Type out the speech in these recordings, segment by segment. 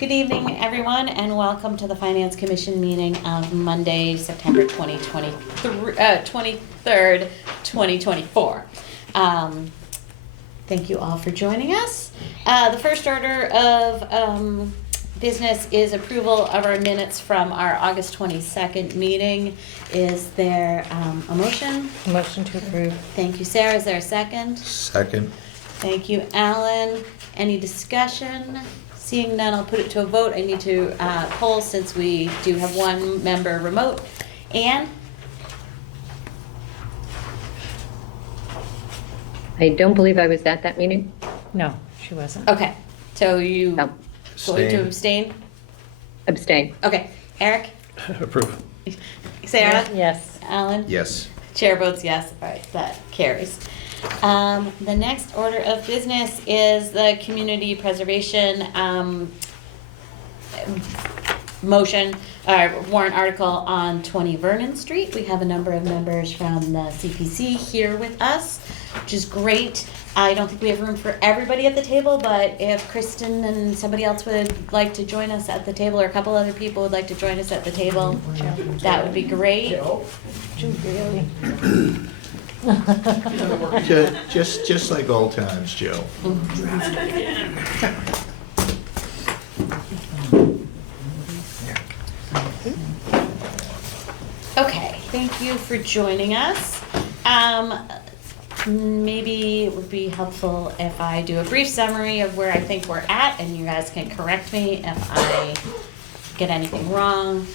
Good evening, everyone, and welcome to the Finance Commission meeting of Monday, September 23rd, 2024. Thank you all for joining us. The first order of business is approval of our minutes from our August 22nd meeting. Is there a motion? Motion to approve. Thank you, Sarah. Is there a second? Second. Thank you, Alan. Any discussion? Seeing none, I'll put it to a vote. I need to poll since we do have one member remote. Anne? I don't believe I was at that meeting. No, she wasn't. Okay, so you No. going to abstain? Abstain. Okay, Eric? Approve. Sarah? Yes. Alan? Yes. Chair votes yes. All right, that carries. The next order of business is the community preservation motion, warrant article on 20 Vernon Street. We have a number of members from the CPC here with us, which is great. I don't think we have room for everybody at the table, but if Kristen and somebody else would like to join us at the table, or a couple other people would like to join us at the table, that would be great. Just like old times, Joe. Okay, thank you for joining us. Maybe it would be helpful if I do a brief summary of where I think we're at, and you guys can correct me if I get anything wrong.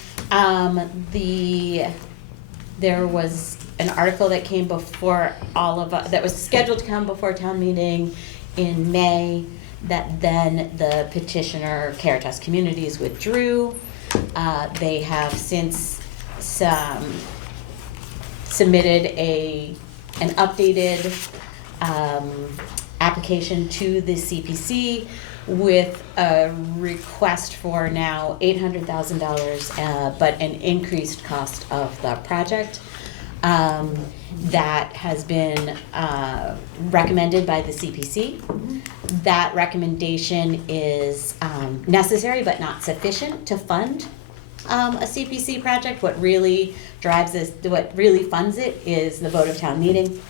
There was an article that came before all of us, that was scheduled to come before town meeting in May, that then the petitioner, Caritas Communities, withdrew. They have since submitted an updated application to the CPC with a request for now $800,000, but an increased cost of the project. That has been recommended by the CPC. That recommendation is necessary but not sufficient to fund a CPC project. What really drives this, what really funds it, is the vote of town meeting.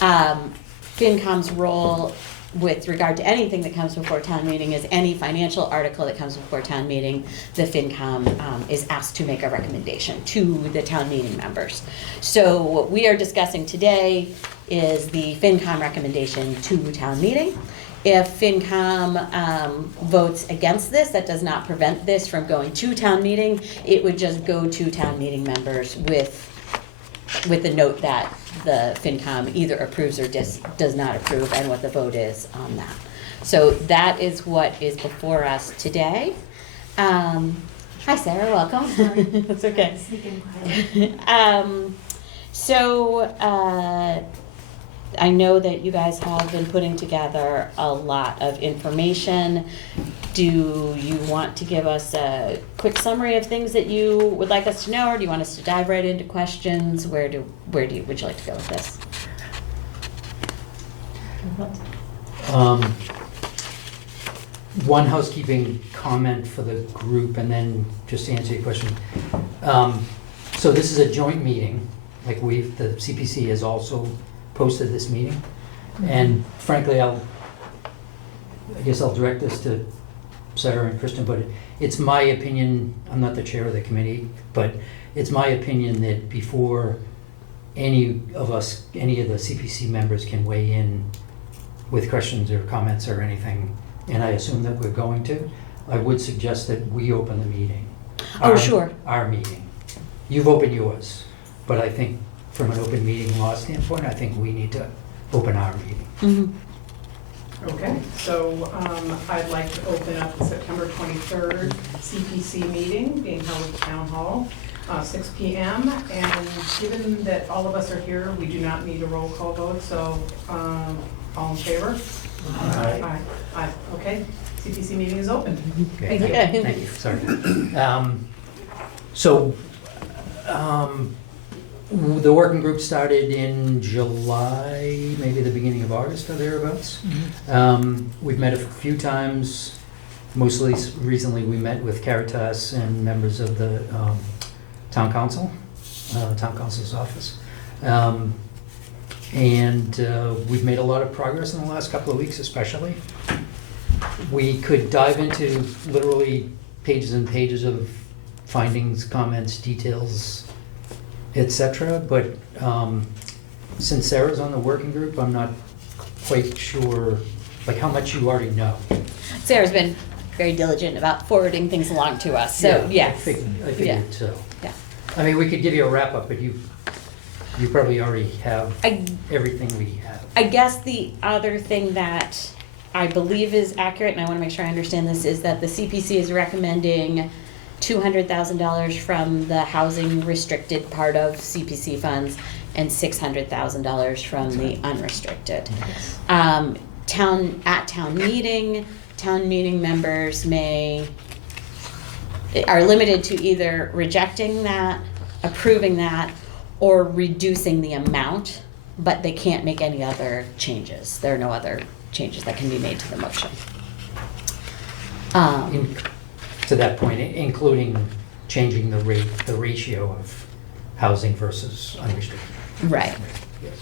FinCom's role with regard to anything that comes before town meeting is any financial article that comes before town meeting, the FinCom is asked to make a recommendation to the town meeting members. So what we are discussing today is the FinCom recommendation to town meeting. If FinCom votes against this, that does not prevent this from going to town meeting. It would just go to town meeting members with the note that the FinCom either approves or does not approve, and what the vote is on that. So that is what is before us today. Hi, Sarah, welcome. That's okay. I know that you guys have been putting together a lot of information. Do you want to give us a quick summary of things that you would like us to know, or do you want us to dive right into questions? Would you like to go with this? One housekeeping comment for the group, and then just to answer your question. So this is a joint meeting, like the CPC has also posted this meeting. And frankly, I guess I'll direct this to Sarah and Kristen, but it's my opinion, I'm not the chair of the committee, but it's my opinion that before any of the CPC members can weigh in with questions or comments or anything, and I assume that we're going to, I would suggest that we open the meeting. Sure. Our meeting. You've opened yours, but I think from an open meeting law standpoint, I think we need to open our meeting. Mm-hmm. Okay, so I'd like to open up the September 23rd CPC meeting being held at the Town Hall, 6 p.m. And given that all of us are here, we do not need a roll call vote, so All in favor? Aye. Aye, okay. CPC meeting is open. Okay, Thank you. Thank you, sorry. So, the working group started in July, maybe the beginning of August or thereabouts. We've met a few times. Mostly recently, we met with Caritas and members of the town council's office. And we've made a lot of progress in the last couple of weeks especially. We could dive into literally pages and pages of findings, comments, details, etc. But since Sarah's on the working group, I'm not quite sure like how much you already know. Sarah's been very diligent about forwarding things along to us, so I yes. figured so. Yeah. I mean, we could give you a wrap up, but you probably already have I everything we have. I guess the other thing that I believe is accurate, and I want to make sure I understand this, is that the CPC is recommending $200,000 from the housing restricted part of CPC funds and $600,000 from the unrestricted. Town meeting members are limited to either rejecting that, approving that, or reducing the amount, but they can't make any other changes. There are no other changes that can be made to the motion. To that point, including changing the ratio of housing versus unrestricted. Right. Yes.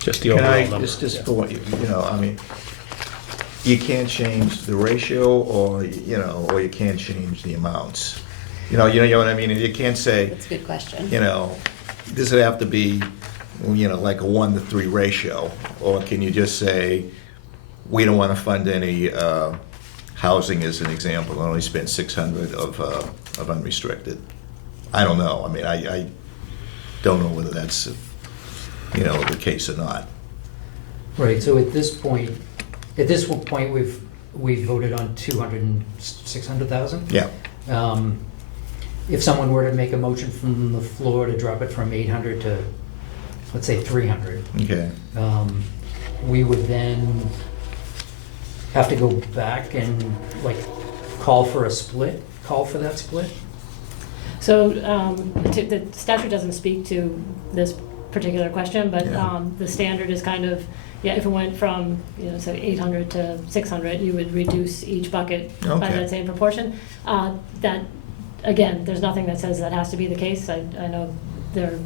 Just the Can overall I, number, just yeah. for what, I mean, you can't change the ratio or you can't change the amounts. You know what I mean? You can't say, That's a good question. Does it have to be, like a 1-to-3 ratio? Or can you just say, we don't want to fund any housing as an example, only spend 600 of unrestricted? I don't know. I mean, I don't know whether that's, the case or not. Right, so at this point, we've voted on 200 and 600,000. Yeah. If someone were to make a motion from the floor to drop it from 800 to, let's say, 300, Okay. we would then have to go back and call for that split. So the statute doesn't speak to this particular question, but Yeah. the standard is kind of, if it went from, say 800 to 600, you would reduce each bucket by Okay. that same proportion. That, again, there's nothing that says that has to be the case. I know there's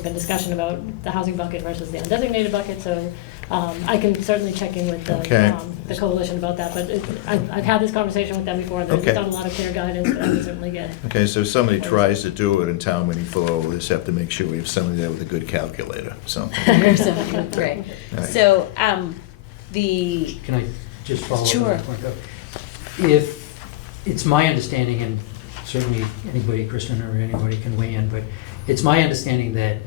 been discussion about the housing bucket versus the undesignated bucket, so I can certainly check in with Okay. the coalition about that, but I've had this conversation with them before, they've Okay. done a lot of clear guidance, but I would certainly get. Okay, so if somebody tries to do it in town meeting floor, we'll just have to make sure we have somebody there with a good calculator, so. Great. Right. So, Can I just follow up on Sure. that point, though? If, it's my understanding, and certainly anybody, Kristen or anybody can weigh in, but it's my understanding that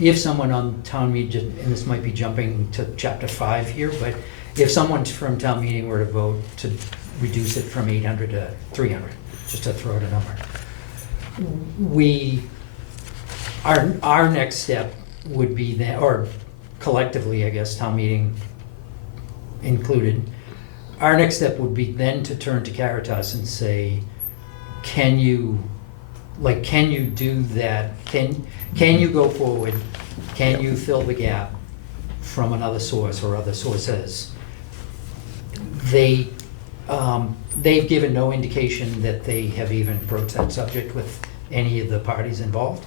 if someone on town meeting, and this might be jumping to chapter 5 here, but if someone from town meeting were to vote to reduce it from 800 to 300, just to throw out a number, our next step would be that, or collectively, I guess, town meeting included, our next step would be then to turn to Caritas and say, can you do that? Can you go forward? Can you fill the gap from another source or other sources? They've given no indication that they have even broached that subject with any of the parties involved.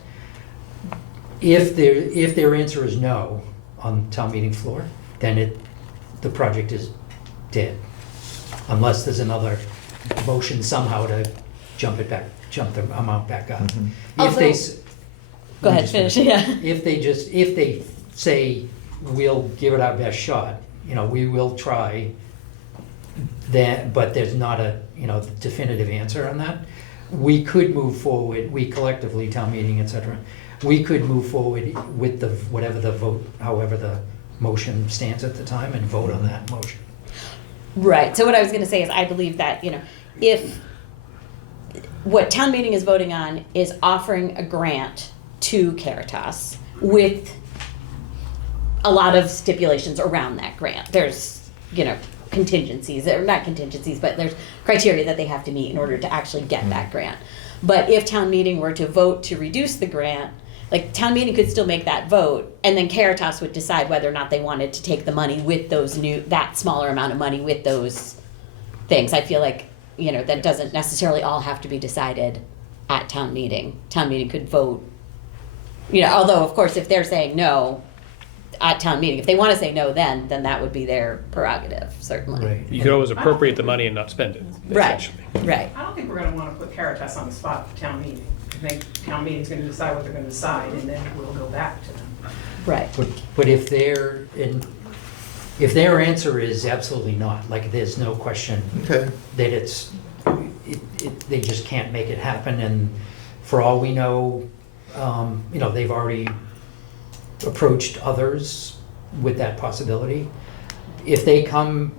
If their answer is no on town meeting floor, then the project is dead, unless there's another motion somehow to jump the amount back up. Mhm. If they, go ahead, finish, yeah. if they say, we'll give it our best shot, we will try that, but there's not a, definitive answer on that, we could move forward, we collectively, town meeting, et cetera, we could move forward with however the motion stands at the time and vote on that motion. Right, so what I was gonna say is I believe that, if what town meeting is voting on is offering a grant to Caritas with a lot of stipulations around that grant. There's, contingencies, or not contingencies, but there's criteria that they have to meet in order to actually get that grant. But if town meeting were to vote to reduce the grant, like town meeting could still make that vote, and then Caritas would decide whether or not they wanted to take the money with that smaller amount of money with those things. I feel like, that doesn't necessarily all have to be decided at town meeting. Town meeting could vote, although of course if they're saying no at town meeting, if they want to say no then that would be their prerogative, certainly. Right. You could always appropriate the money and not spend it, Right, essentially. right. I don't think we're gonna wanna put Caritas on the spot for town meeting. I think town meeting's gonna decide what they're gonna decide, and then we'll go back to them. Right. But if their answer is absolutely not, like there's no question Okay. that they just can't make it happen, and for all we know, they've already approached others with that possibility. If they come,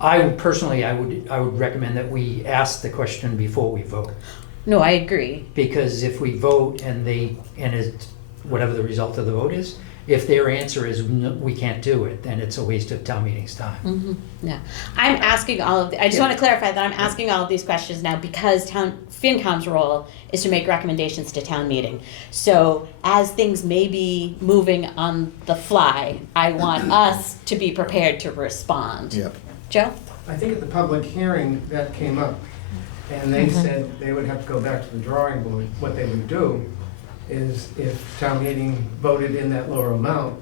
I would recommend that we ask the question before we vote. No, I agree. Because if we vote and it's whatever the result of the vote is, if their answer is "No, we can't do it, then it's a waste of town meeting's time. Mm-hmm. Yeah, I'm asking I just want to clarify that I'm asking all of these questions now because FinCom's role is to make recommendations to town meeting. So as things may be moving on the fly, I want us to be prepared to respond. Yep. Joe? I think at the public hearing, that came up, and they said they would have to go back to the drawing board. What they would do is if town meeting voted in that lower amount,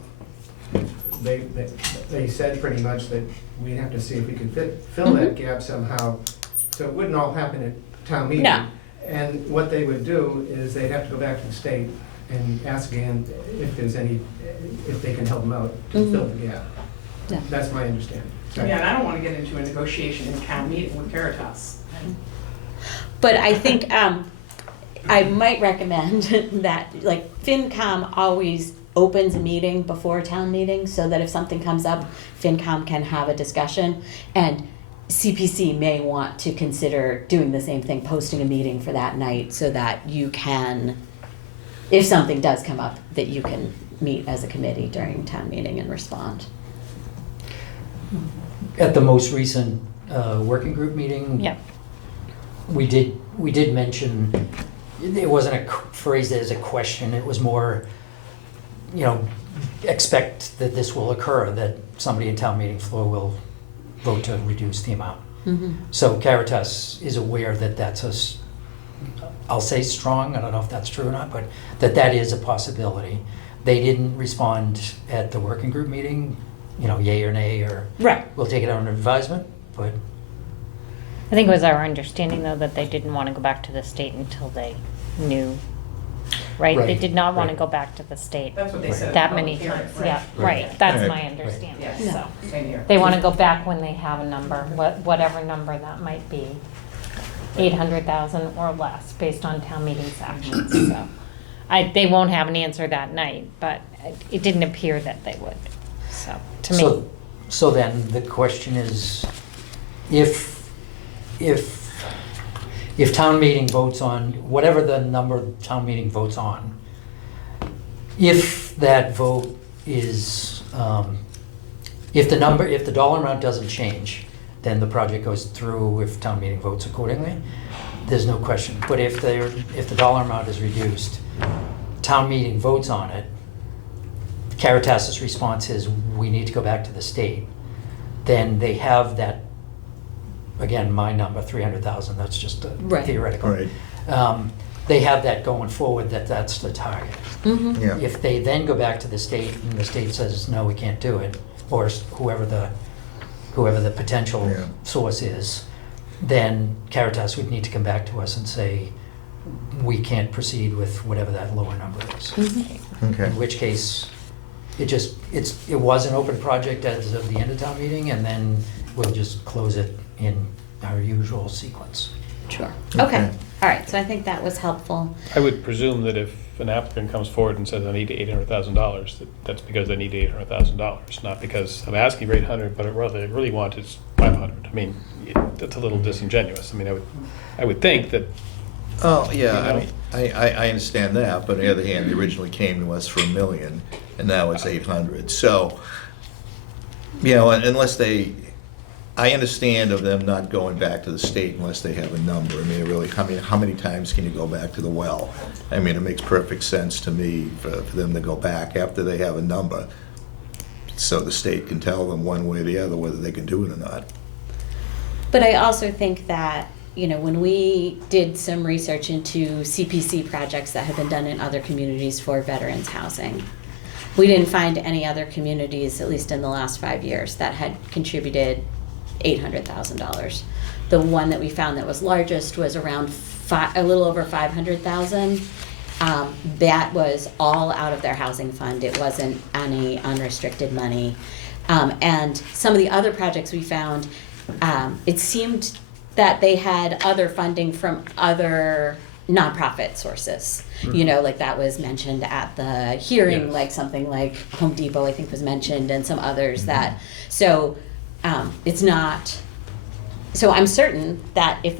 they said pretty much that we'd have to see if we could fill that gap somehow. So it wouldn't all happen at town meeting. No. And what they would do is they'd have to go back to the state and ask again if they can help them out to fill the gap. Yeah. That's my understanding. Yeah, and I don't wanna get into a negotiation in town meeting with Caritas. But I think I might recommend that, like, FinCom always opens a meeting before town meeting so that if something comes up, FinCom can have a discussion. And CPC may want to consider doing the same thing, posting a meeting for that night so that you can, if something does come up, that you can meet as a committee during town meeting and respond. At the most recent working group meeting, Yeah. we did mention, it wasn't phrased as a question, it was more, expect that this will occur, that somebody in town meeting floor will vote to reduce the amount. Mm-hmm. So Caritas is aware that that's I'll say strong, I don't know if that's true or not, but that is a possibility. They didn't respond at the working group meeting, yay or nay, or Right. we'll take it under advisement, but I think it was our understanding, though, that they didn't want to go back to the state until they knew, right? They Right, did not want to right. go back to the state That's what they said. at that the many public hearing, times. Yeah, Right. right, that's Right. my understanding, Yes. so. Same here. They want to go back when they have a number, whatever number that might be, 800,000 or less, based on town meeting's actions, so. They won't have an answer that night, but it didn't appear that they would, so, to me. So then the question is, if town meeting votes on, whatever the number town meeting votes on, if that vote is, if the dollar amount doesn't change, then the project goes through if town meeting votes accordingly. There's no question. But if the dollar amount is reduced, town meeting votes on it, Caritas's response is, we need to go back to the state. Then they have that, again, my number, 300,000, that's just Right. theoretical. Right. They have that going forward, that's the target. Mm-hmm. Yeah. If they then go back to the state and the state says, no, we can't do it, or whoever the potential Yeah. source is, then Caritas would need to come back to us and say, we can't proceed with whatever that lower number is. Okay. In which case, it was an open project as of the end of town meeting, and then we'll just close it in our usual sequence. Sure. Okay. Okay. All right. So I think that was helpful. I would presume that if an applicant comes forward and says, I need $800,000, that's because they need $800,000, not because I'm asking for 800, but what they really want is 500. I mean, that's a little disingenuous. I mean, I would think that. Oh, yeah, You know? I mean, I understand that, but on the other hand, they originally came to us for $1 million, and now it's 800. So, unless I understand of them not going back to the state unless they have a number. I mean, really, how many times can you go back to the well? I mean, it makes perfect sense to me for them to go back after they have a number, so the state can tell them one way or the other whether they can do it or not. But I also think that, when we did some research into CPC projects that have been done in other communities for veterans housing, we didn't find any other communities, at least in the last 5 years, that had contributed $800,000. The one that we found that was largest was around a little over 500,000. That was all out of their housing fund. It wasn't any unrestricted money. And some of the other projects we found, it seemed that they had other funding from other nonprofit sources. Like that was mentioned at the hearing, Yes. like something like Home Depot, I think was mentioned, and some others that, so it's not, so I'm certain that if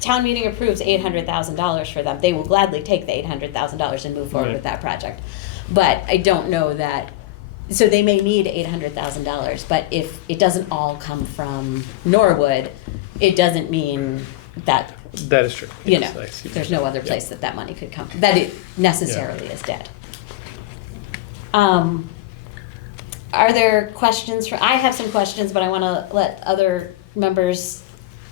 town meeting approves $800,000 for them, they will gladly take the $800,000 and move forward Right. with that project. But I don't know that, so they may need $800,000, but if it doesn't all come from Norwood, it doesn't mean that, That is true. Yes, I see. there's no other Yeah. place that money could come, that it necessarily is dead. Are there questions I have some questions, but I want to let other members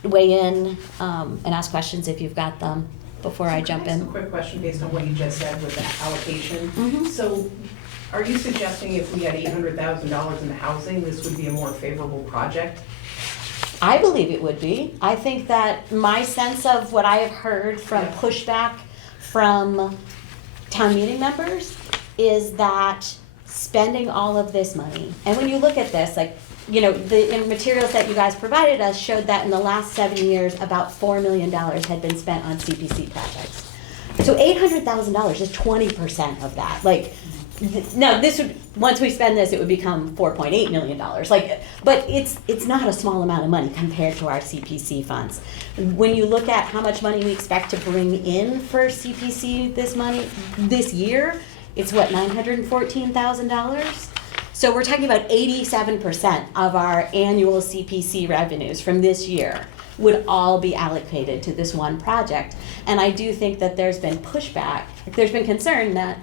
weigh in and ask questions if you've got them before I jump Can I ask in. a quick question based on what you just said with the allocation? Mhm. So are you suggesting if we had $800,000 in the housing, this would be a more favorable project? I believe it would be. I think that my sense of what I have heard from pushback from town meeting members is that spending all of this money, and when you look at this, like, the materials that you guys provided us showed that in the last 7 years, about $4 million had been spent on CPC projects. So $800,000 is 20% of that. Like, now this would, once we spend this, it would become $4.8 million. Like, but it's not a small amount of money compared to our CPC funds. When you look at how much money we expect to bring in for CPC this year, it's what, $914,000? So we're talking about 87% of our annual CPC revenues from this year would all be allocated to this one project. And I do think that there's been pushback, there's been concern that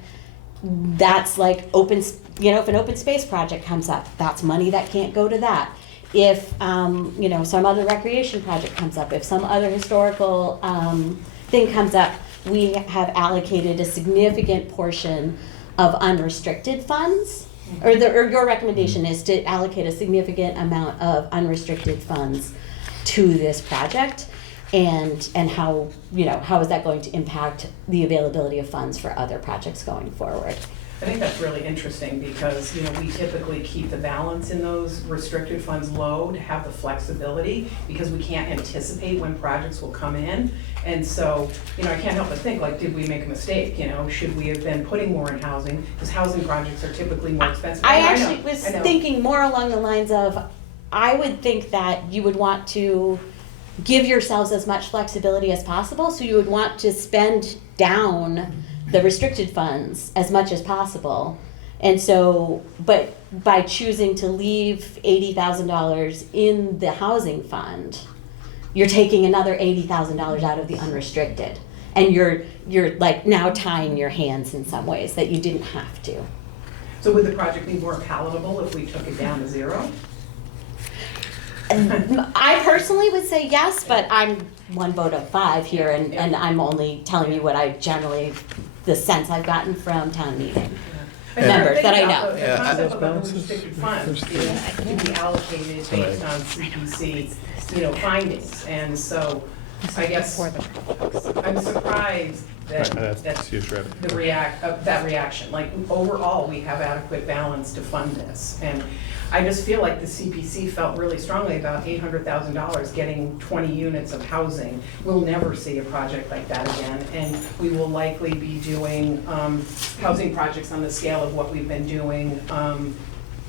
that's like if an open space project comes up, that's money that can't go to that. If, some other recreation project comes up, if some other historical thing comes up, we have allocated a significant portion of unrestricted funds. Or your recommendation is to allocate a significant amount of unrestricted funds to this project, and how is that going to impact the availability of funds for other projects going forward? I think that's really interesting because, we typically keep the balance in those restricted funds low to have the flexibility because we can't anticipate when projects will come in. And so, I can't help but think, like, did we make a mistake? Should we have been putting more in housing? Because housing projects are typically more expensive. I know, actually was I know. thinking more along the lines of, I would think that you would want to give yourselves as much flexibility as possible, so you would want to spend down the restricted funds as much as possible. And so, but by choosing to leave $80,000 in the housing fund, you're taking another $80,000 out of the unrestricted. And you're like now tying your hands in some ways that you didn't have to. So would the project be more palatable if we took it down to zero? I personally would say yes, but I'm one vote of 5 here, and I'm only telling you what I generally, the sense I've gotten from town meeting. Members that I know. The Yeah, concept of unrestricted funds is to be allocated based on CPC, findings. And so I guess I'm surprised that That's huge revenue. that reaction. Like, overall, we have adequate balance to fund this. And I just feel like the CPC felt really strongly about $800,000 getting 20 units of housing. We'll never see a project like that again, and we will likely be doing housing projects on the scale of what we've been doing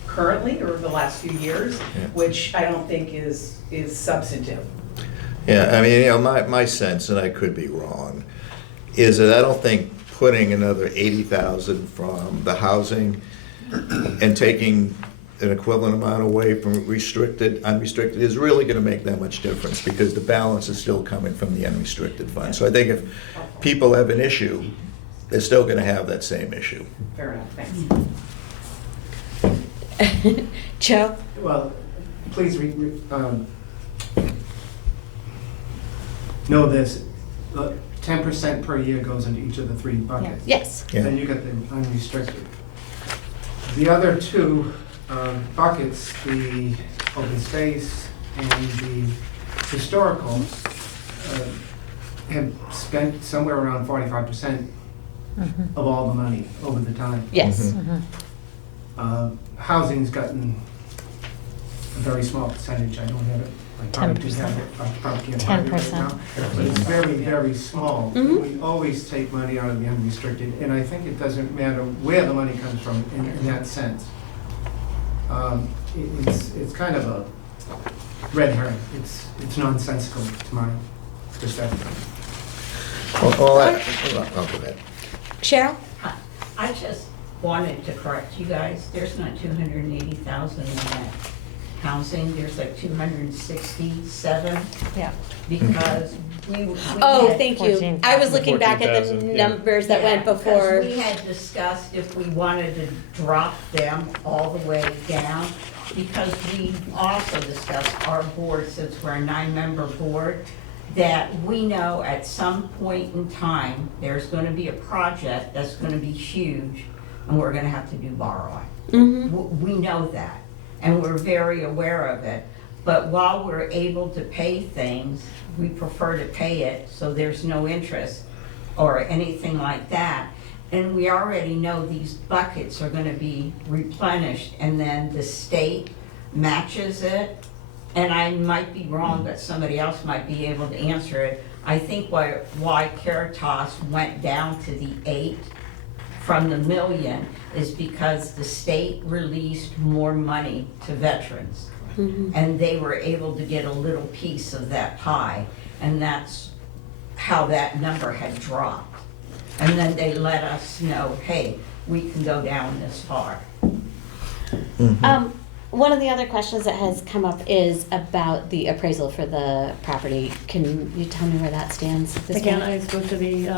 currently or the last few years, which I don't think is substantive. Yeah, I mean, my sense, and I could be wrong, is that I don't think putting another 80,000 from the housing and taking an equivalent amount away from restricted, unrestricted, is really gonna make that much difference, because the balance is still coming from the unrestricted fund. So I think if people have an issue, they're still gonna have that same issue. Fair enough, thanks. Joe? Well, please know this, 10% per year goes into each of the three buckets. Yes. Yeah. Then you get the unrestricted. The other two buckets, the open space and the historical, have spent somewhere around 45% of all the money over the time. Yes. Housing's gotten a very small percentage, I don't have it. I probably do have it, I probably can't find it right 10%. now. But it's very, very small. Mhm. We always take money out of the unrestricted, and I think it doesn't matter where the money comes from in that sense. It's kind of a red herring. It's nonsensical to my perspective. I'll go ahead. Cheryl? I just wanted to correct you guys, there's not 280,000 in that housing, there's like 267, Yeah. because we Oh, had- thank you. I was looking back at the 14,000, yeah. numbers that went Yeah, before. because we had discussed if we wanted to drop them all the way down, because we also discussed our board, since we're a 9-member board, that we know at some point in time, there's gonna be a project that's gonna be huge, and we're gonna have to do borrowing. Mhm. We know that, and we're very aware of it. But while we're able to pay things, we prefer to pay it so there's no interest or anything like that. And we already know these buckets are gonna be replenished, and then the state matches it. And I might be wrong, but somebody else might be able to answer it. I think why Caritas went down to the 8 from the million is because the state released more money to veterans. And they were able to get a little piece of that pie, and that's how that number had dropped. And then they let us know, hey, we can go down this far. One of the other questions that has come up is about the appraisal for the property. Can you tell me where that stands at this Again, point? I spoke to the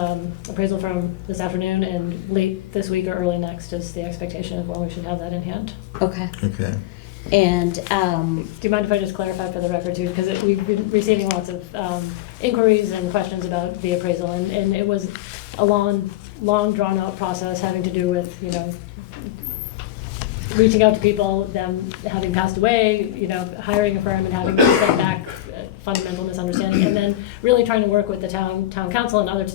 appraisal firm this afternoon, and late this week or early next is the expectation of when we should have that in hand. Okay. Okay. And, Do you mind if I just clarify for the record too? Because we've been receiving lots of inquiries and questions about the appraisal, and it was a long drawn-out process having to do with, reaching out to people, them having passed away, hiring a firm and having to step back, fundamental misunderstanding, and then really trying to work with the town council and other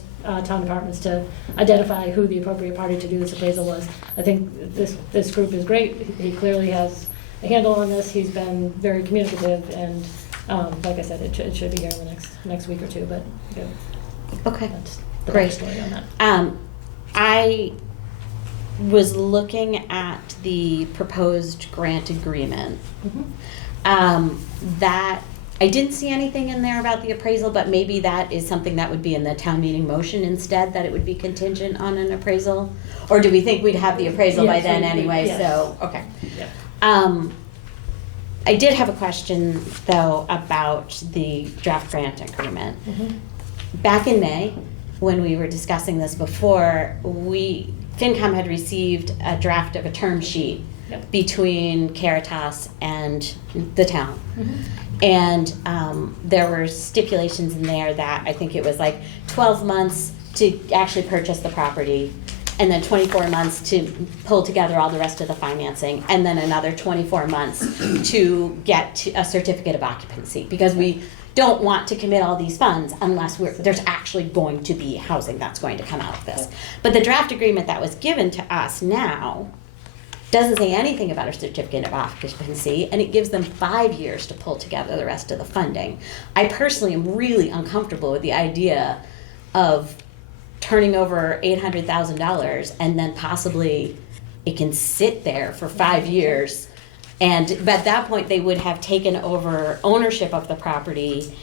town departments to identify who the appropriate party to do this appraisal was. I think this group is great. He clearly has a handle on this. He's been very communicative, and like I said, it should be here in the next week or two, but okay. that's the Great. backstory on that. I was looking at the proposed grant agreement. That, I didn't see anything in there about the appraisal, but maybe that is something that would be in the town meeting motion instead, that it would be contingent on an appraisal? Or do we think we'd have the appraisal by Yes, then we- anyway, yes. so, okay. Yeah. I did have a question, though, about the draft grant agreement. Back in May, when we were discussing this before, FinCom had received a draft of a term sheet Yep. between Caritas and the town. And there were stipulations in there that I think it was like 12 months to actually purchase the property, and then 24 months to pull together all the rest of the financing, and then another 24 months to get a certificate of occupancy, because we don't want to commit all these funds unless there's actually going to be housing that's going to come out of this. But the draft agreement that was given to us now doesn't say anything about a certificate of occupancy, and it gives them 5 years to pull together the rest of the funding. I personally am really uncomfortable with the idea of turning over $800,000 and then possibly it can sit there for 5 years. But at that point, they would have taken over ownership of the property,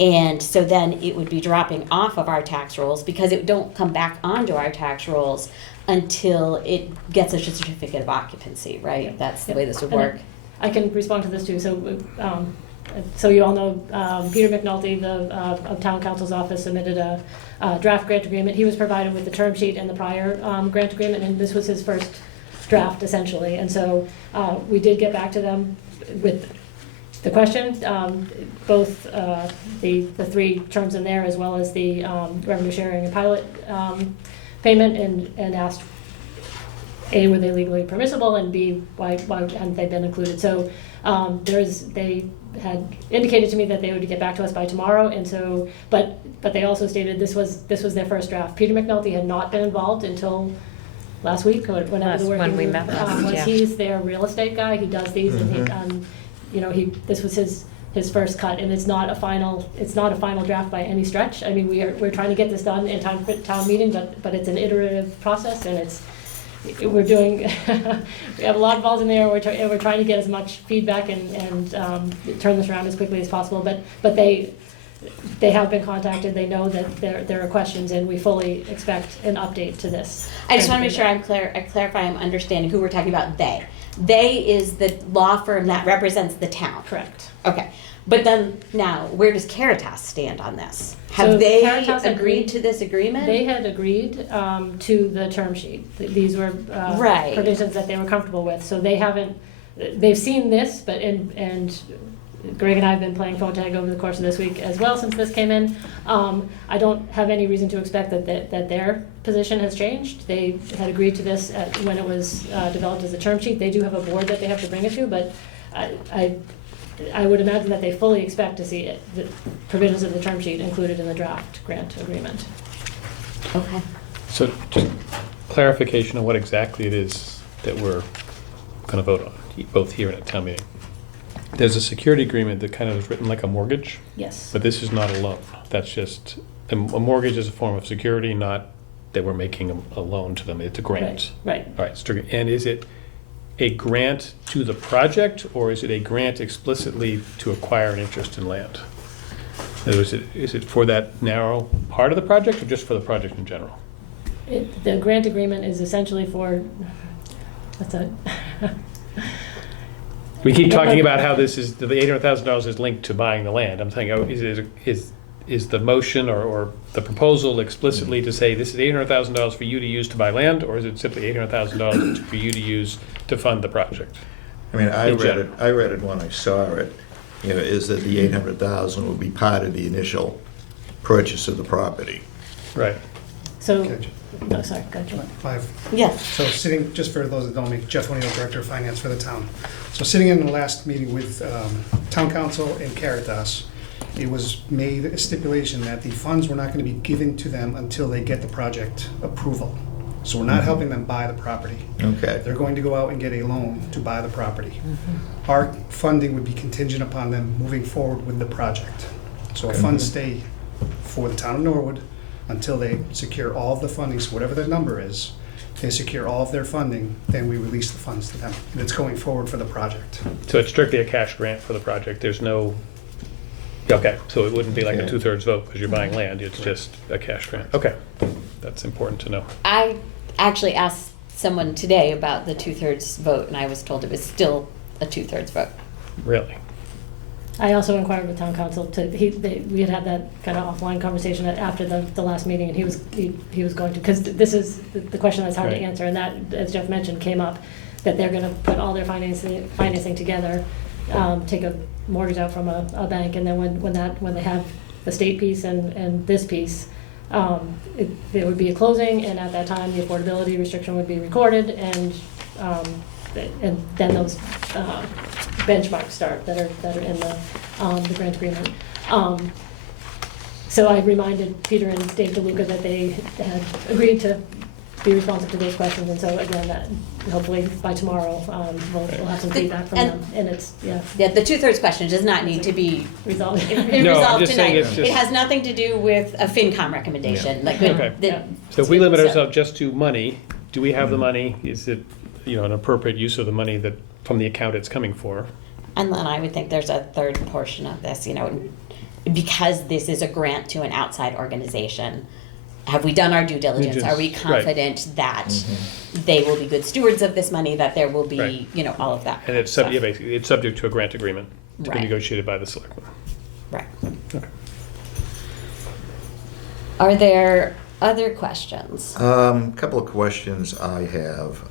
And so then it would be dropping off of our tax rolls because it don't come back onto our tax rolls until it gets a certificate of occupancy, right? That's the way this would And work. I can respond to this too. So you all know Peter McNulty, of Town Council's office, submitted a draft grant agreement. He was provided with the term sheet and the prior grant agreement, and this was his first draft essentially. And so we did get back to them with the question, both the three terms in there as well as the revenue sharing and pilot payment, and asked, A, were they legally permissible, and B, why hadn't they been included? So they had indicated to me that they would get back to us by tomorrow, and so, but they also stated this was their first draft. Peter McNulty had not been involved until last week, or whenever the working When we group, met last, yeah. He's their real estate guy. He does these, and this was his first cut, and it's not a final draft by any stretch. I mean, we're trying to get this done in time for town meeting, but it's an iterative process, and we're doing we have a lot of balls in there. We're trying to get as much feedback and turn this around as quickly as possible. But they have been contacted. They know that there are questions, and we fully expect an update to this. I just want to make sure I clarify, I'm understanding who we're talking about. They. They is the law firm that represents the town. Correct. Okay. But then now, where does Caritas stand on this? So Have they Caritas agreed to this agreement? They had agreed to the term sheet. These were Right. provisions that they were comfortable with. So they haven't. They've seen this, but and Greg and I have been playing phone tag over the course of this week as well since this came in. I don't have any reason to expect that their position has changed. They had agreed to this when it was developed as a term sheet. They do have a board that they have to bring it to, but I would imagine that they fully expect to see the provisions of the term sheet included in the draft grant agreement. Okay. So just clarification on what exactly it is that we're going to vote on, both here and at town meeting. There's a security agreement that kind of is written like a mortgage, Yes. but this is not a loan. That's just, a mortgage is a form of security, not that we're making a loan to them. It's a grant. Right. All right, strictly. And is it a grant to the project, or is it a grant explicitly to acquire an interest in land? In other words, is it for that narrow part of the project, or just for the project in general? The grant agreement is essentially for, what's that? We keep talking about how this is, the $800,000 is linked to buying the land. I'm saying, is the motion or the proposal explicitly to say this is $800,000 for you to use to buy land, or is it simply $800,000 for you to use to fund the project? I mean, I In read it when I saw it, is that the 800,000 will be part of the initial purchase of the property. Right. So, Gotcha. no, sorry, gotcha. Five. Yes. So sitting, just for those that don't know me, Jeff O'Neill, Director of Finance for the town. So sitting in the last meeting with Town Council and Caritas, it was made a stipulation that the funds were not going to be given to them until they get the project approval. So we're not helping them buy the property. Okay. They're going to go out and get a loan to buy the property. Our funding would be contingent upon them moving forward with the project. So our funds stay for the town of Norwood until they secure all of the funding, so whatever that number is, they secure all of their funding, then we release the funds to them. And it's going forward for the project. So it's strictly a cash grant for the project. There's no, okay, so it wouldn't be like a Yeah. 2/3 vote because you're buying land. It's just a cash grant. Okay, that's important to know. I actually asked someone today about the 2/3 vote, and I was told it was still a 2/3 vote. Really? I also inquired with town council we had that kind of offline conversation after the last meeting, and he was going to, because this is the question that's hard to Right. answer, and that, as Jeff mentioned, came up, that they're gonna put all their financing together, take a mortgage out from a bank, and then when they have the state piece and this piece, there would be a closing, and at that time, the affordability restriction would be recorded, and then those benchmarks start that are in the grant agreement. So I reminded Peter and Dave DeLuca that they had agreed to be responsive to those questions, and so again, that hopefully by tomorrow, we'll have some feedback from them, and it's, yeah, Yeah, the 2/3 question does not need to be resolved. No, I'm resolved just saying tonight. it's just- It has nothing to do with a FinCom recommendation. Like, Okay. Yeah. So if we limit so- ourselves just to money, do we have the money? Is it, an appropriate use of the money that, from the account it's coming for? And then I would think there's a third portion of this, because this is a grant to an outside organization, have we done our due diligence? Are we Right. confident that they will be good stewards of this money, that there will be, Right. you know, all of that? And it's, stuff. yeah, basically, it's subject to a grant agreement to be Right. negotiated by the selectmen. Right. Okay. Are there other questions? Couple of questions I have.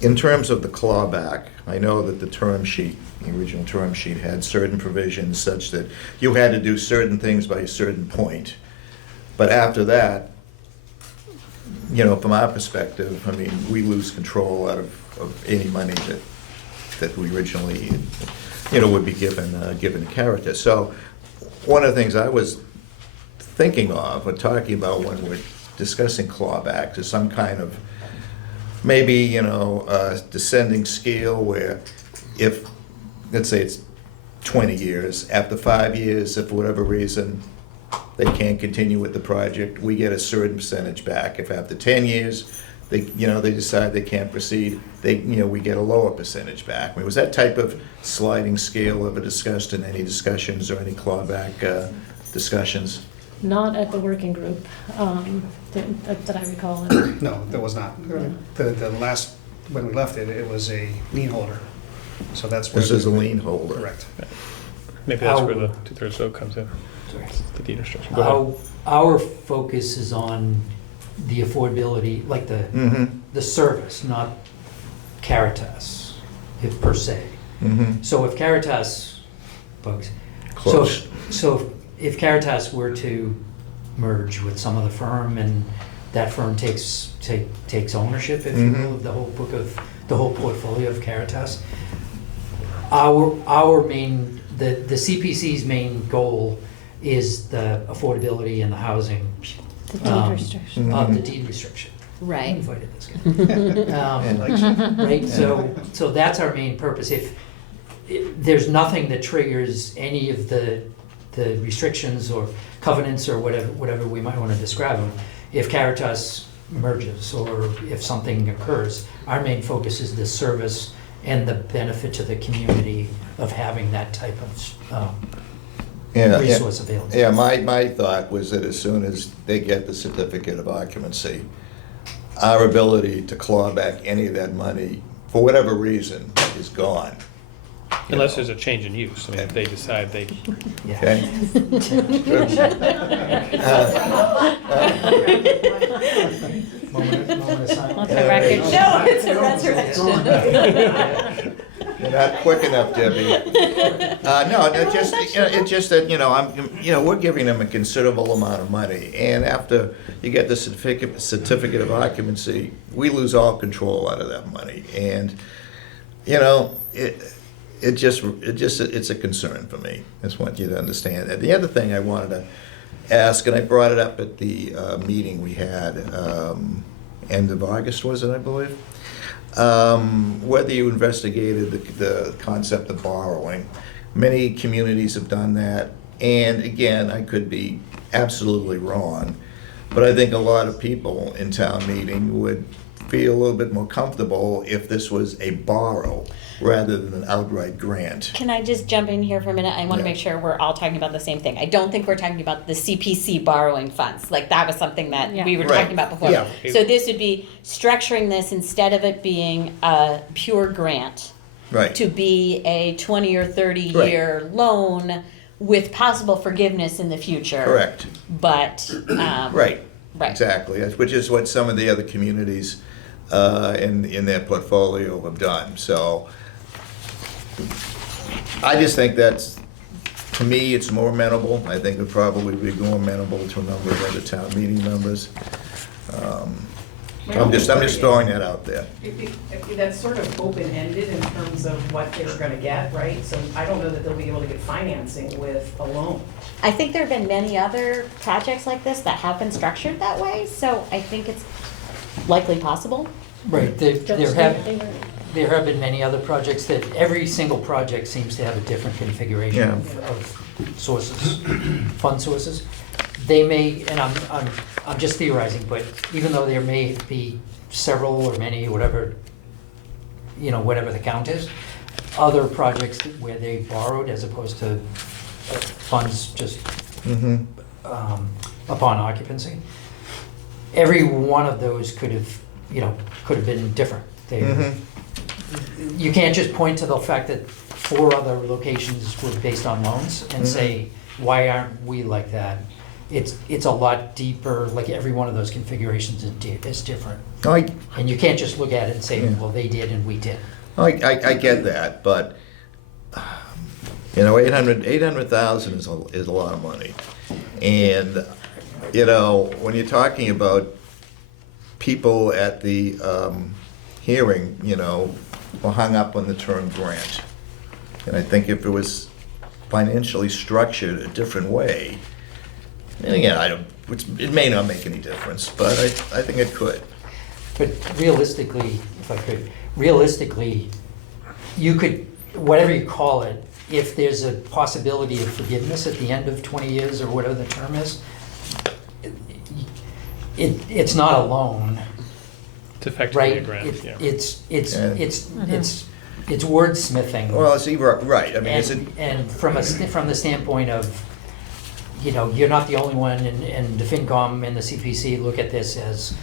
In terms of the clawback, I know that the term sheet, the original term sheet, had certain provisions such that you had to do certain things by a certain point. But after that, you know, from our perspective, I mean, we lose control out of any money that we originally, you know, would be given to Caritas. So one of the things I was thinking of or talking about when we're discussing clawbacks is some kind of maybe, you know, descending scale where if, let's say it's 20 years, after 5 years, if for whatever reason they can't continue with the project, we get a certain percentage back. If after 10 years, they decide they can't proceed, we get a lower percentage back. I mean, was that type of sliding scale ever discussed in any discussions or any clawback discussions? Not at the working group, that I recall. No, there was not. The last, when we left it, it was a lien holder. So that's where. This is a lien holder. Correct. Maybe that's where the two-thirds vote comes in, the deed restriction. Go ahead. Our focus is on the affordability, like the service, not Caritas, if per se. So if Caritas, bugs. Close. So if Caritas were to merge with some other firm and that firm takes ownership, if you will, of the whole the whole portfolio of Caritas, our main, the CPC's main goal is the affordability and the housing. The deed restriction. Of the deed restriction. I Right. invited this guy. Right, so that's our main purpose. If there's nothing that triggers any of the restrictions or covenants or whatever we might want to describe them, if Caritas merges or if something occurs, our main focus is the service and the benefit to the community of having that type of resource available. Yeah, my thought was that as soon as they get the certificate of occupancy, our ability to claw back any of that money, for whatever reason, is gone. Unless there's a change in use. I mean, if they decide they, Yeah. Okay? Moment of silence. Let the record show. No, it's a resurrection. You're not quick enough, Debbie. No, it's just that, we're giving them a considerable amount of money, and after you get the certificate of occupancy, we lose all control out of that money, and, it's a concern for me. I just want you to understand that. The other thing I wanted to ask, and I brought it up at the meeting we had, end of August, was it, I believe? Whether you investigated the concept of borrowing. Many communities have done that, and again, I could be absolutely wrong, but I think a lot of people in town meeting would feel a little bit more comfortable if this was a borrow rather than an outright grant. Can I just jump in here for a minute? I want to Yeah. make sure we're all talking about the same thing. I don't think we're talking about the CPC borrowing funds. Like, that was something that Yeah. we were Right. talking about before. Yeah. So this would be structuring this, instead of it being a pure grant, Right. to be a 20 or 30-year loan with possible forgiveness in the future. Correct. But, Right. Right. Exactly, which is what some of the other communities in their portfolio have done. So I just think that's, to me, it's more amenable. I think it would probably be more amenable to a number of other town meeting members. I'm just throwing that out there. That's sort of open-ended in terms of what they're gonna get, right? So I don't know that they'll be able to get financing with a loan. I think there have been many other projects like this that have been structured that way, so I think it's likely possible. Right, there have been many other projects that every single project seems to have a different configuration Yeah. of sources, fund sources. They may, and I'm just theorizing, but even though there may be several or many, whatever the count is, other projects where they borrowed as opposed to funds just Mm-hmm. upon occupancy. Every one of those could have been different. You can't just point to the fact that 4 other locations were based on loans and say, why aren't we like that? It's a lot deeper, like every one of those configurations is different. And you can't just look at it and say, well, they did and we did. I get that, but, 800,000 is a lot of money. And, when you're talking about people at the hearing, were hung up on the term grant. And I think if it was financially structured a different way, and again, it may not make any difference, but I think it could. But realistically, if I could, you could, whatever you call it, if there's a possibility of forgiveness at the end of 20 years or whatever the term is, it's not a loan, It's effectively a right? grant, yeah. It's wordsmithing. Well, it's right. I mean, And from the standpoint of, you're not the only one, and the FinCom and the CPC look at this as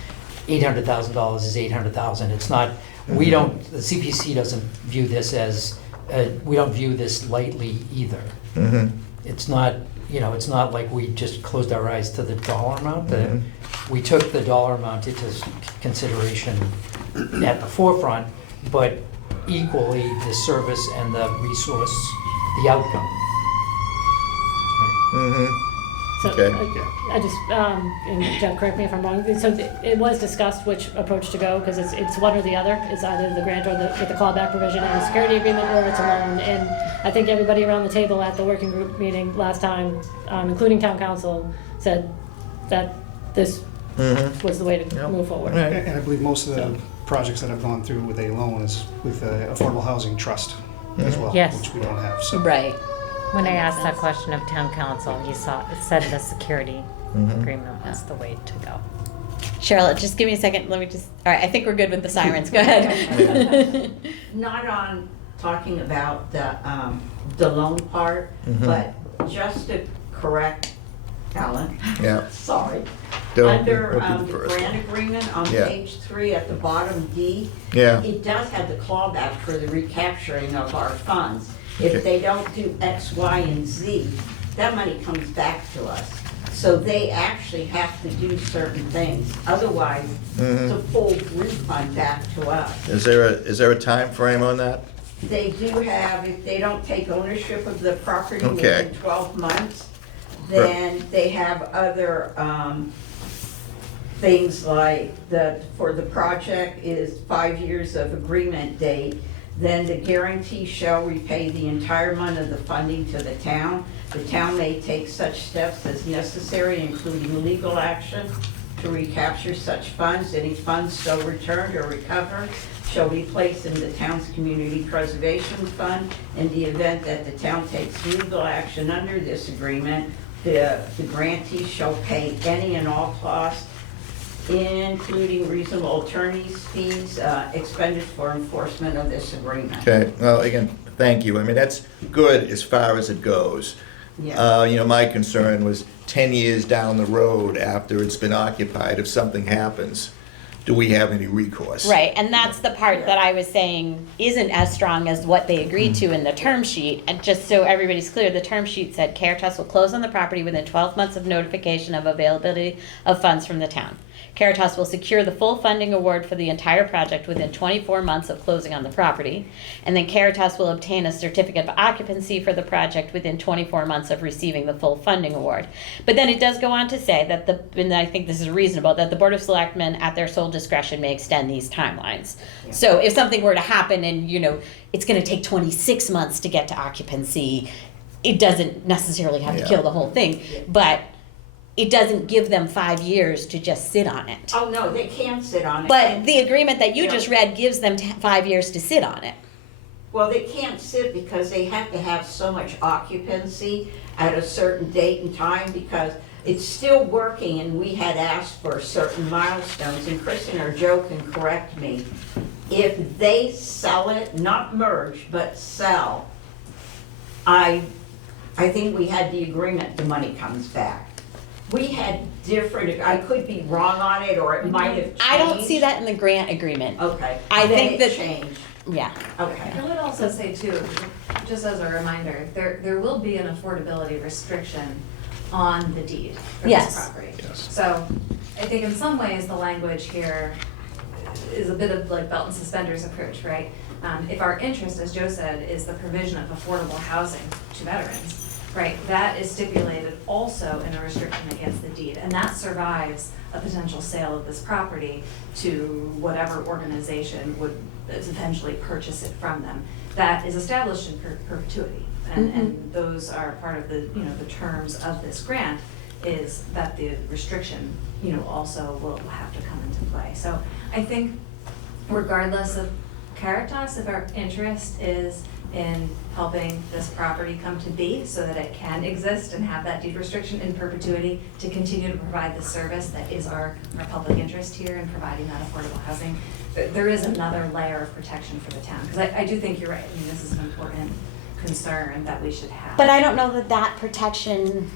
$800,000 is $800,000. It's not, the CPC doesn't view this as, we don't view this lightly either. Mm-hmm. It's not, it's not like we just closed our eyes to the dollar amount. We took the dollar amount into consideration at the forefront, but equally the service and the resource, the outcome. Mm-hmm. So, Okay. I just, and Jeff, correct me if I'm wrong, so it was discussed which approach to go, because it's one or the other. It's either the grant or with the clawback provision and a security agreement, or it's a loan. And I think everybody around the table at the working group meeting last time, including town council, said that this was the way to move forward. Right. And I believe most of the projects that have gone through with a loan is with the Affordable Housing Trust as well, Yes. which we don't have, so. Right. When I asked that question of town council, it said the security agreement was the way to go. Cheryl, just give me a second. All right, I think we're good with the sirens. Go ahead. Not on talking about the loan part, but just to correct Alan. Yeah. Sorry. Don't do Under the the first grant one. agreement on Yeah. page 3 at the bottom D, Yeah. it does have the clawback for the recapturing of our funds. Okay. If they don't do X, Y, and Z, that money comes back to us. So they actually have to do certain things. Otherwise, it's a full refund back to us. Is there a time frame on that? They do have, if they don't take ownership of the property Okay. within 12 months, then they have other things like for the project is 5 years of agreement date. Then the guarantee shall repay the entire amount of the funding to the town. The town may take such steps as necessary, including legal action, to recapture such funds. Any funds so returned or recovered shall be placed in the town's community preservation fund. In the event that the town takes legal action under this agreement, the grantee shall pay any and all costs, including reasonable attorney's fees, expended for enforcement of this agreement. Okay, well, again, thank you. I mean, that's good as far as it goes. Yeah. My concern was 10 years down the road after it's been occupied, if something happens, do we have any recourse? Right, and that's the part that I was saying isn't as strong as what they agreed to in the term sheet. And just so everybody's clear, the term sheet said Caritas will close on the property within 12 months of notification of availability of funds from the town. Caritas will secure the full funding award for the entire project within 24 months of closing on the property. And then Caritas will obtain a certificate of occupancy for the project within 24 months of receiving the full funding award. But then it does go on to say that and I think this is reasonable, that the Board of Selectmen at their sole discretion may extend these timelines. So if something were to happen and, it's gonna take 26 months to get to occupancy, it doesn't necessarily have to Yeah. kill the whole thing, but it doesn't give them 5 years to just sit on it. Oh, no, they can't sit on it. But the agreement that you Yeah. just read gives them 5 years to sit on it. Well, they can't sit because they have to have so much occupancy at a certain date and time, because it's still working and we had asked for certain milestones, and Kristen or Joe can correct me. If they sell it, not merge, but sell, I I think we had the agreement, the money comes back. We had different, I could be wrong on it, or it might have changed. I don't see that in the grant agreement. Okay. I Then think it that- changed. Yeah. Okay. I would also say too, just as a reminder, there will be an affordability restriction on the deed for Yes. this property. Yes. So I think in some ways, the language here is a bit of like belt and suspenders approach, right? If our interest, as Joe said, is the provision of affordable housing to veterans, right? That is stipulated also in a restriction against the deed, and that survives a potential sale of this property to whatever organization would eventually purchase it from them. That is established in perpetuity, and those are part of the, you know, the terms of this grant, is that the restriction, you know, also will have to come into play. So I think regardless of Caritas, if our interest is in helping this property come to be so that it can exist and have that deed restriction in perpetuity to continue to provide the service that is our public interest here in providing that affordable housing, there is another layer of protection for the town. Because I do think you're right. I mean, this is an important concern that we should have. But I don't know that that protection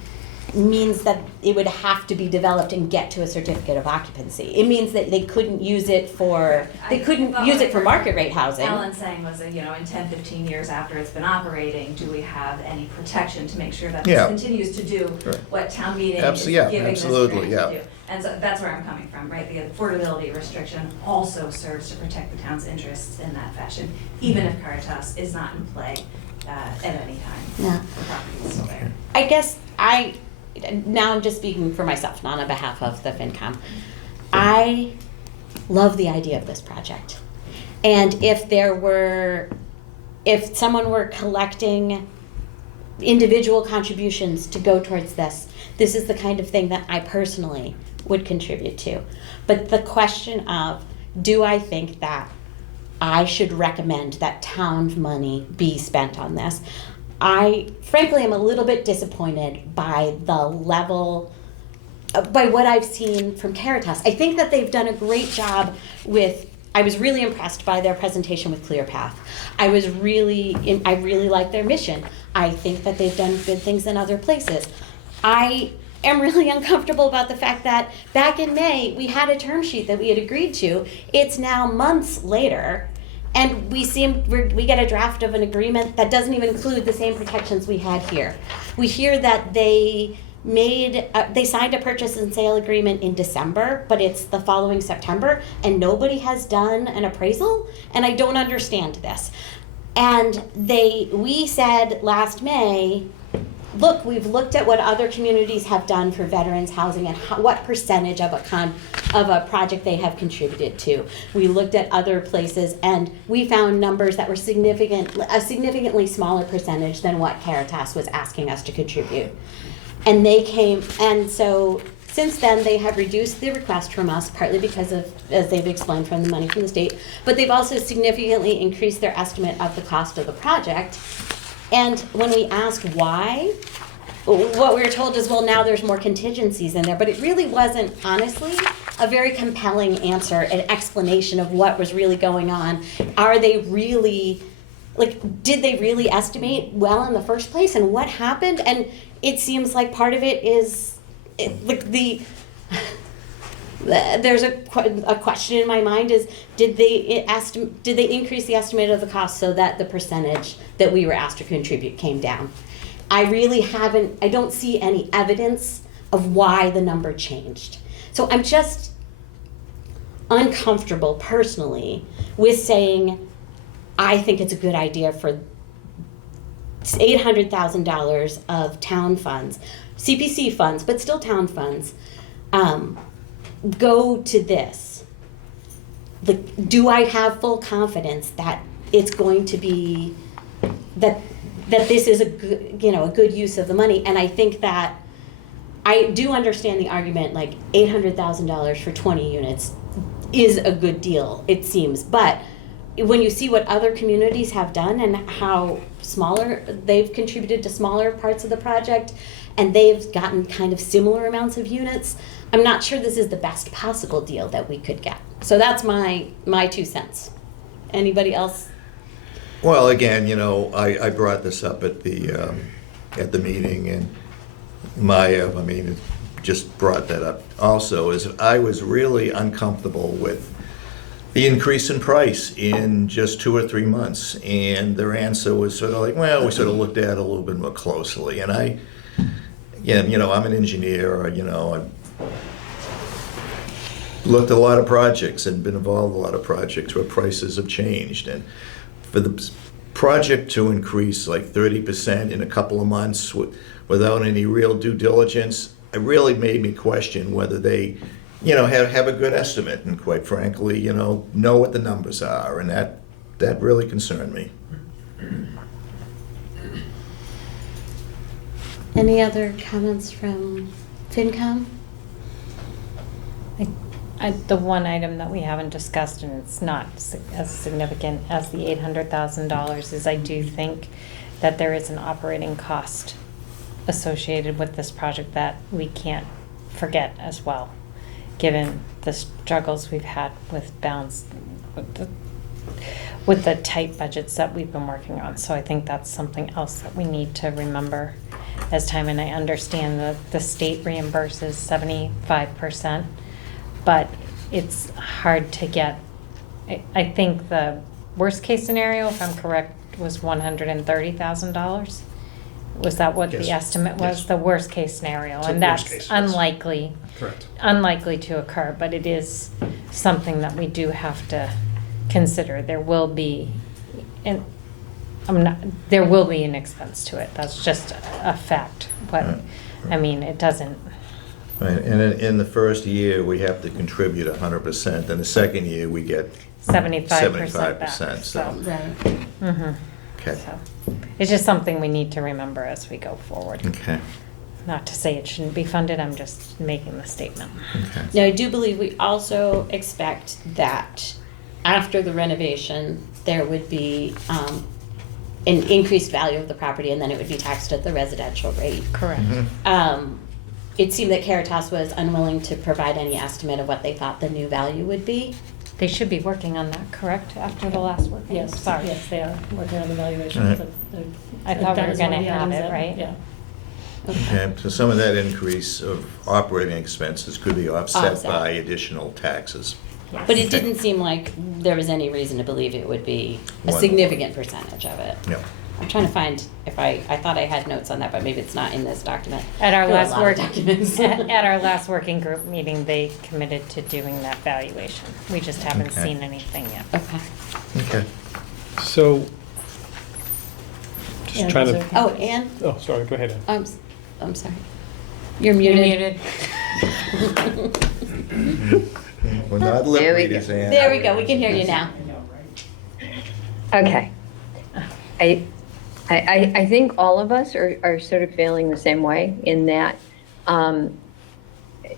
means that it would have to be developed and get to a certificate of occupancy. It means that they couldn't use it for, they couldn't I use thought it for market rate housing. Ellen saying was, you know, in 10, 15 years after it's been operating, do we have any protection to make sure that this Yeah. continues to do Right. what town meeting is Yeah, giving this absolutely, grant yeah. to do? And so that's where I'm coming from, right? The affordability restriction also serves to protect the town's interests in that fashion, even if Caritas is not in play at any time. Yeah. The property is still there. I guess now I'm just speaking for myself, not on behalf of the FinCom. I love the idea of this project. And if someone were collecting individual contributions to go towards this is the kind of thing that I personally would contribute to. But the question of, do I think that I should recommend that town money be spent on this? I frankly am a little bit disappointed by the level, by what I've seen from Caritas. I think that they've done a great job I was really impressed by their presentation with ClearPath. I really like their mission. I think that they've done good things in other places. I am really uncomfortable about the fact that back in May, we had a term sheet that we had agreed to. It's now months later, and we get a draft of an agreement that doesn't even include the same protections we had here. We hear that they signed a purchase and sale agreement in December, but it's the following September, and nobody has done an appraisal, and I don't understand this. And we said last May, look, we've looked at what other communities have done for veterans housing and what percentage of a project they have contributed to. We looked at other places and we found numbers that were a significantly smaller percentage than what Caritas was asking us to contribute. And so since then they have reduced the request from us, partly because of, as they've explained, from the money from the state, but they've also significantly increased their estimate of the cost of the project. And when we ask why, what we were told is, well, now there's more contingencies in there, but it really wasn't, honestly, a very compelling answer, an explanation of what was really going on. Are they really, did they really estimate well in the first place, and what happened? And it seems like part of it is, there's a question in my mind is, did they increase the estimate of the cost so that the percentage that we were asked to contribute came down? I don't see any evidence of why the number changed. So I'm just uncomfortable personally with saying, I think it's a good idea for $800,000 of town funds, CPC funds, but still town funds, go to this. Do I have full confidence that it's going to be, that this is a good use of the money? And I think that I do understand the argument, like $800,000 for 20 units is a good deal, it seems. But when you see what other communities have done and how they've contributed to smaller parts of the project, and they've gotten kind of similar amounts of units, I'm not sure this is the best possible deal that we could get. So that's my 2 cents. Anybody else? Well, again, I brought this up at the at the meeting, and Maya, I mean, just brought that up also, is I was really uncomfortable with the increase in price in just 2 or 3 months. And their answer was sort of like, well, we sort of looked at it a little bit more closely. And again, I'm an engineer, I've looked at a lot of projects and been involved in a lot of projects where prices have changed. And for the project to increase like 30% in a couple of months without any real due diligence, it really made me question whether they have a good estimate, and quite frankly, know what the numbers are, and that really concerned me. Any other comments from FinCom? The one item that we haven't discussed, and it's not as significant as the $800,000, is I do think that there is an operating cost associated with this project that we can't forget as well, given the struggles we've had with with the tight budgets that we've been working on. So I think that's something else that we need to remember as time, and I understand that the state reimburses 75%, but it's hard to get. I think the worst case scenario, if I'm correct, was $130,000. Was that what the estimate was? Yes. The worst case scenario, It's a and worst that's case, yes. unlikely. Correct. Unlikely to occur, but it is something that we do have to consider. There will be, and there will be an expense to it. That's just a fact. But I mean, it doesn't. Right, and in the first year, we have to contribute 100%, and the second year, we get 75% back. 75%, so, Right. Mhm. okay, So it's just something we need to remember as we go forward. okay, Not to say it shouldn't be funded, I'm just making the statement. okay. Now, I do believe we also expect that after the renovation, there would be an increased value of the property, and then it would be taxed at the residential rate. Correct. It seemed that Caritas was unwilling to provide any estimate of what they thought the new value would be. They should be working on that, correct, after the last work? Yes, Sorry. yes, they are working on the valuation. Alright. I thought we That were is one of gonna the have items it, that- right? Yeah. Okay, so some of that increase of operating expenses could be offset Offset. by additional taxes. Yes. But it Okay. didn't seem like there was any reason to believe it would be a One. significant percentage of it. Yep. I'm trying to find if I thought I had notes on that, but maybe it's not in this document. At our There are a last lot of work, documents. at our last working group meeting, they committed to doing that valuation. We just haven't Okay. seen anything yet. Okay. Okay. So, just Yeah, trying so- to, Oh, and, oh, sorry, go ahead, Ann. I'm sorry. You're You're muted. We're not lip There we readers, go. Ann. There we go, we can hear you now. Okay. I think all of us are sort of feeling the same way in that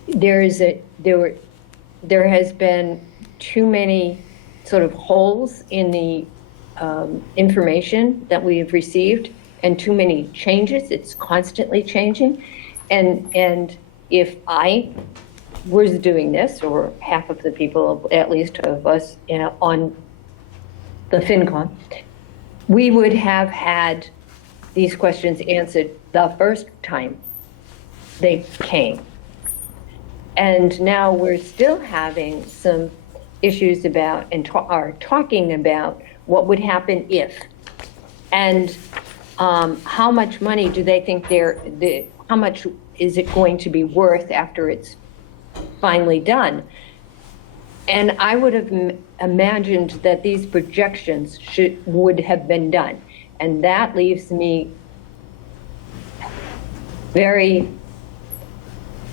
there has been too many sort of holes in the information that we've received and too many changes. It's constantly changing. And if I was doing this, or half of the people, at least of us on the FinCom, we would have had these questions answered the first time they came. And now we're still having some issues about and are talking about what would happen if, and how much money do they think how much is it going to be worth after it's finally done. And I would have imagined that these projections would have been done. And that leaves me very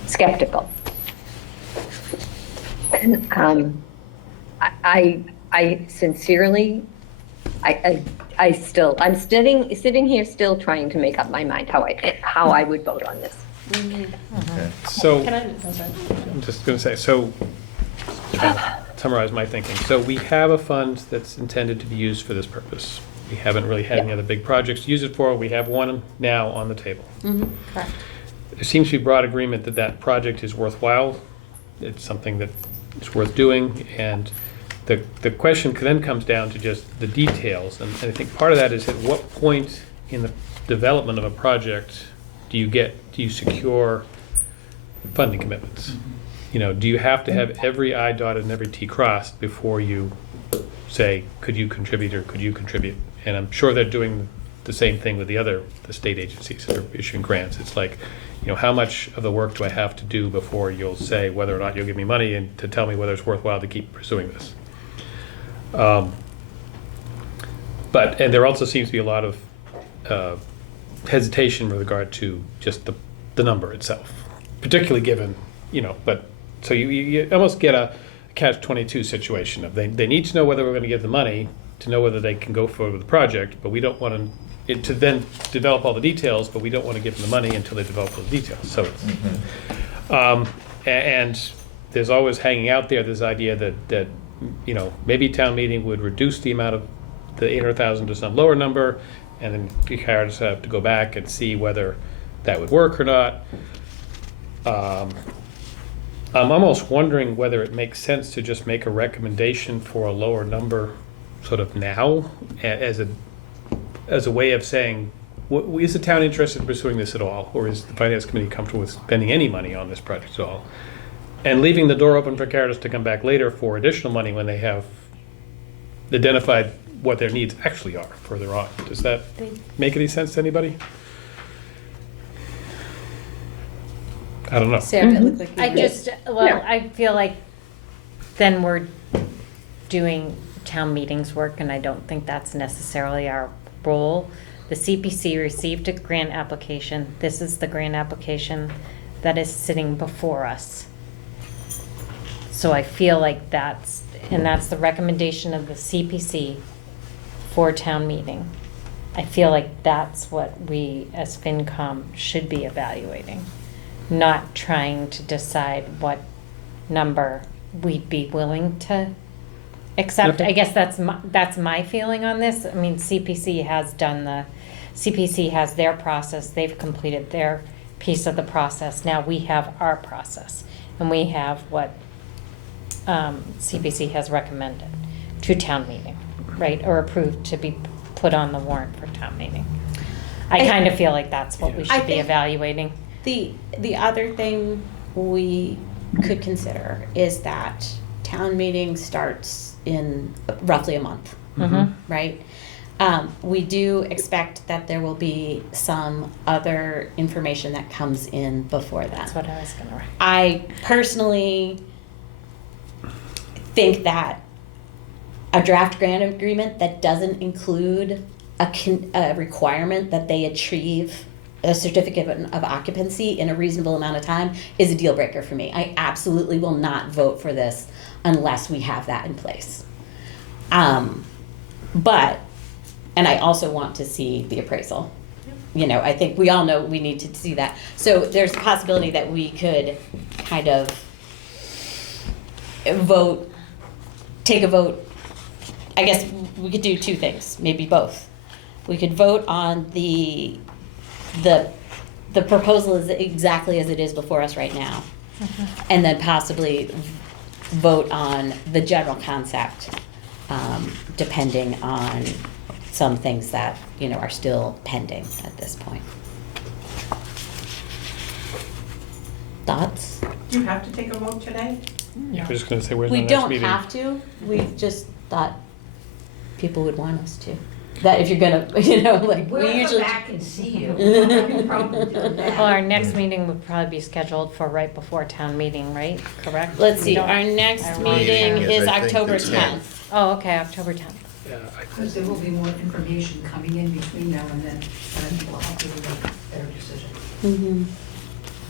skeptical. I sincerely, I'm sitting here still trying to make up my mind how I would vote on this. Okay. So, Can I, I'm sorry. I'm just gonna say, so, trying to summarize my thinking. So we have a fund that's intended to be used for this purpose. We haven't really had any other big projects to use it for. We have one now on the table. Correct. There seems to be broad agreement that that project is worthwhile. It's something that is worth doing, and the question then comes down to just the details. And I think part of that is at what point in the development of a project do you secure funding commitments? You know, do you have to have every I dotted and every T crossed before you say, could you contribute or could you contribute? And I'm sure they're doing the same thing with the state agencies that are issuing grants. It's like, you know, how much of the work do I have to do before you'll say whether or not you'll give me money and to tell me whether it's worthwhile to keep pursuing this? And there also seems to be a lot of hesitation with regard to just the number itself, particularly given, you know, so you almost get a catch-22 situation of they need to know whether we're going to give the money to know whether they can go forward with the project, but we don't want to then develop all the details, but we don't want to give them the money until they develop those details. So it's, and there's always hanging out there this idea that you know, maybe town meeting would reduce the amount of the 800,000 to some lower number, and then you have to go back and see whether that would work or not. I'm almost wondering whether it makes sense to just make a recommendation for a lower number sort of now as a way of saying, is the town interested in pursuing this at all? Or is the Finance Committee comfortable with spending any money on this project at all? And leaving the door open for Caritas to come back later for additional money when they have identified what their needs actually are further on. Does that make any sense to anybody? I don't know. Sarah, it looked like you I feel like then we're doing town meetings work, and I don't think that's necessarily our role. The CPC received a grant application. This is the grant application that is sitting before us. So I feel like that's the recommendation of the CPC for town meeting. I feel like that's what we as FinCom should be evaluating, not trying to decide what number we'd be willing to accept. I guess that's my feeling on this. I mean, CPC has their process. They've completed their piece of the process. Now we have our process, and we have what CPC has recommended to town meeting, right, or approved to be put on the warrant for town meeting. I kind of feel like that's what we should be evaluating. The other thing we could consider is that town meeting starts in roughly a month, right? We do expect that there will be some other information that comes in before that. That's what I was going to write. I personally think that a draft grant agreement that doesn't include a requirement that they achieve a certificate of occupancy in a reasonable amount of time is a deal breaker for me. I absolutely will not vote for this unless we have that in place. But, and I also want to see the appraisal. You know, I think we all know we need to see that. So there's a possibility that we could kind of take a vote. I guess we could do two things, maybe both. We could vote on the proposal is exactly as it is before us right now, and then possibly vote on the general concept, depending on some things that, you know, are still pending at this point. Thoughts? Do you have to take a vote today? Yeah, we're just going to say where's the We next don't meeting. have to. We just thought people would want us to. That if you're gonna, you know, like We'll we usually. come back and see you. We don't have a problem doing that. Well, our next meeting would probably be scheduled for right before town meeting, right? Correct? Let's We see. don't- Our next I don't meeting Meeting is is, I think, October the 10th. Oh, okay, October 10th. Yeah, Because there will be more information coming in between now and then, and I think we'll help you make a better decision. Mm-hmm.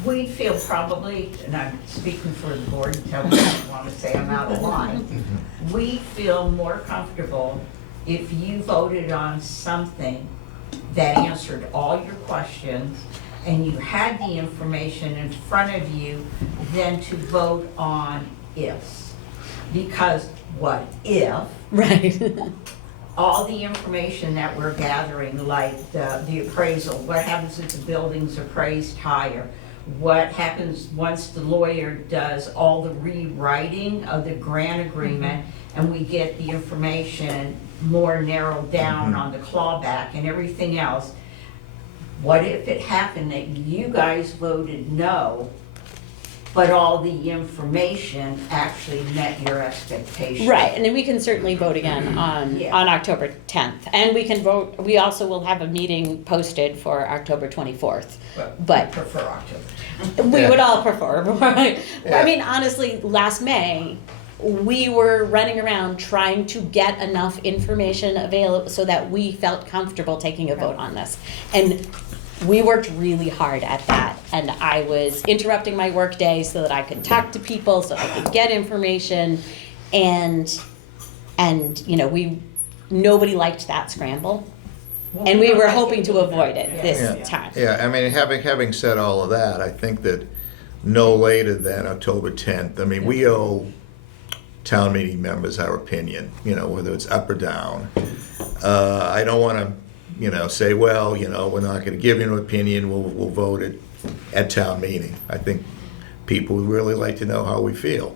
We feel probably, and I'm speaking for the board, and tell me if you want to say I'm out of line. We feel more comfortable if you voted on something that answered all your questions and you had the information in front of you than to vote on ifs. Because what if Right. all the information that we're gathering, like the appraisal, what happens if the building's appraised higher? What happens once the lawyer does all the rewriting of the grant agreement and we get the information more narrowed down on the clawback and everything else? What if it happened that you guys voted no, but all the information actually met your expectations? Right, and then we can certainly vote again Yeah. on October 10th. And we can vote, we also will have a meeting posted for October 24th. But I prefer October. we Yeah. would all prefer, right? Yeah. I mean, honestly, last May, we were running around trying to get enough information available so that we felt comfortable taking a vote on this. And we worked really hard at that. And I was interrupting my workday so that I could talk to people, so I could get information. And you know, nobody liked that scramble. And we were hoping to avoid it this time. Yeah, I mean, having said all of that, I think that no later than October 10th, I mean, we owe town meeting members our opinion, you know, whether it's up or down. I don't want to, you know, say, well, you know, we're not going to give you an opinion, we'll vote it at town meeting. I think people would really like to know how we feel.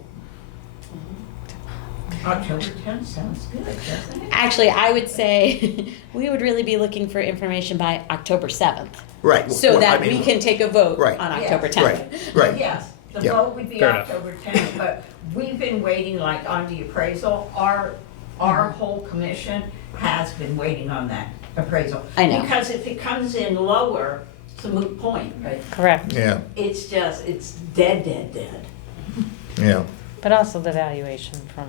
October 10th sounds good, doesn't it? Actually, I would say we would really be looking for information by October 7th. Right. So well, that I mean, we can take a vote Right. on Yes. October 10th. Right. Yes, the Yeah. vote would be Fair enough. October 10th, but we've been waiting like on the appraisal. Our whole commission has been waiting on that appraisal. I know. Because if it comes in lower, it's a moot point, right? Correct. Yeah, It's just, it's dead, dead, dead. yeah. But also the valuation from,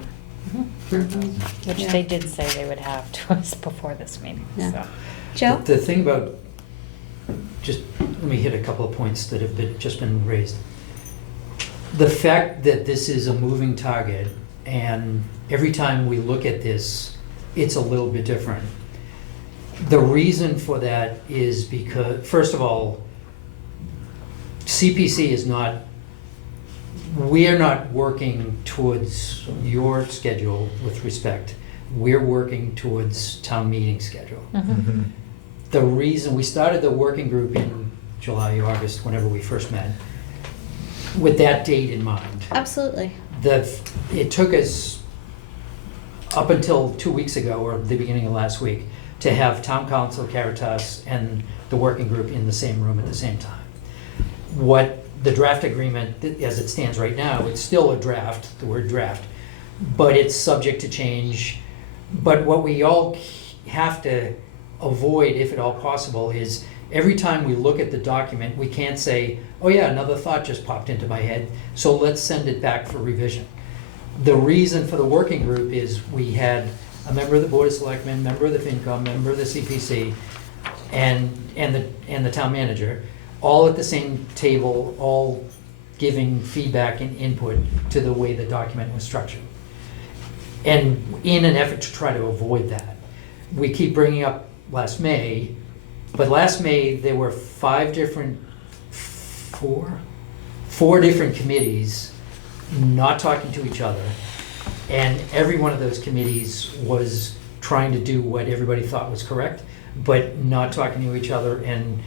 which they did say they would have to us before this meeting, Yeah. so. Joe? The thing about, just let me hit a couple of points that have just been raised. The fact that this is a moving target, and every time we look at this, it's a little bit different. The reason for that is because, first of all, CPC is not, we're not working towards your schedule with respect. We're working towards town meeting schedule. Mm-hmm. The reason we started the working group in July, August, whenever we first met, with that date in mind. Absolutely. It took us up until 2 weeks ago, or the beginning of last week, to have town council, Caritas, and the working group in the same room at the same time. What the draft agreement, as it stands right now, it's still a draft, the word draft, but it's subject to change. But what we all have to avoid, if at all possible, is every time we look at the document, we can't say, oh yeah, another thought just popped into my head, so let's send it back for revision. The reason for the working group is we had a member of the Board of Selectmen, member of the FinCom, member of the CPC, and the town manager, all at the same table, all giving feedback and input to the way the document was structured. And in an effort to try to avoid that, we keep bringing up last May, but last May there were four different committees not talking to each other, and every one of those committees was trying to do what everybody thought was correct, but not talking to each other, and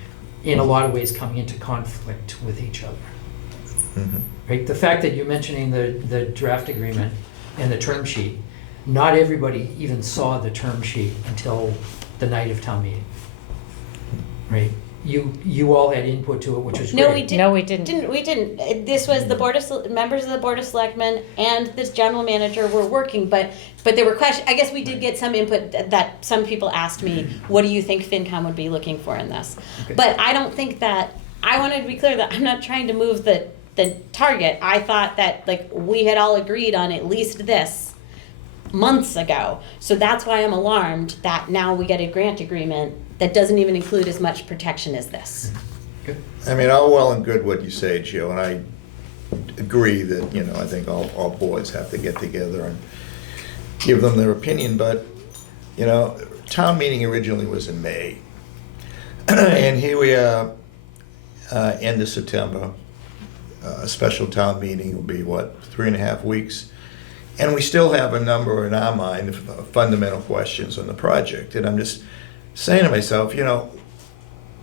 in a lot of ways coming into conflict with each other. Mhm. Right? The fact that you're mentioning the draft agreement and the term sheet, not everybody even saw the term sheet until the night of town meeting. Right? You all had input to it, which was great. No, we didn't. No, we didn't. We didn't. This was the members of the Board of Selectmen and this general manager were working, but there were questions. I guess we did get some input that some people asked me, what do you think FinCom would be looking for in this? Okay. But I don't think that, I wanted to be clear that I'm not trying to move the target. I thought that like we had all agreed on at least this months ago. So that's why I'm alarmed that now we get a grant agreement that doesn't even include as much protection as this. Good. I mean, all well and good what you say, Joe, and I agree that, you know, I think all boards have to get together and give them their opinion, but, you know, town meeting originally was in May. And here we are, end of September. A special town meeting will be, what, 3.5 weeks? And we still have a number in our mind of fundamental questions on the project. And I'm just saying to myself, you know,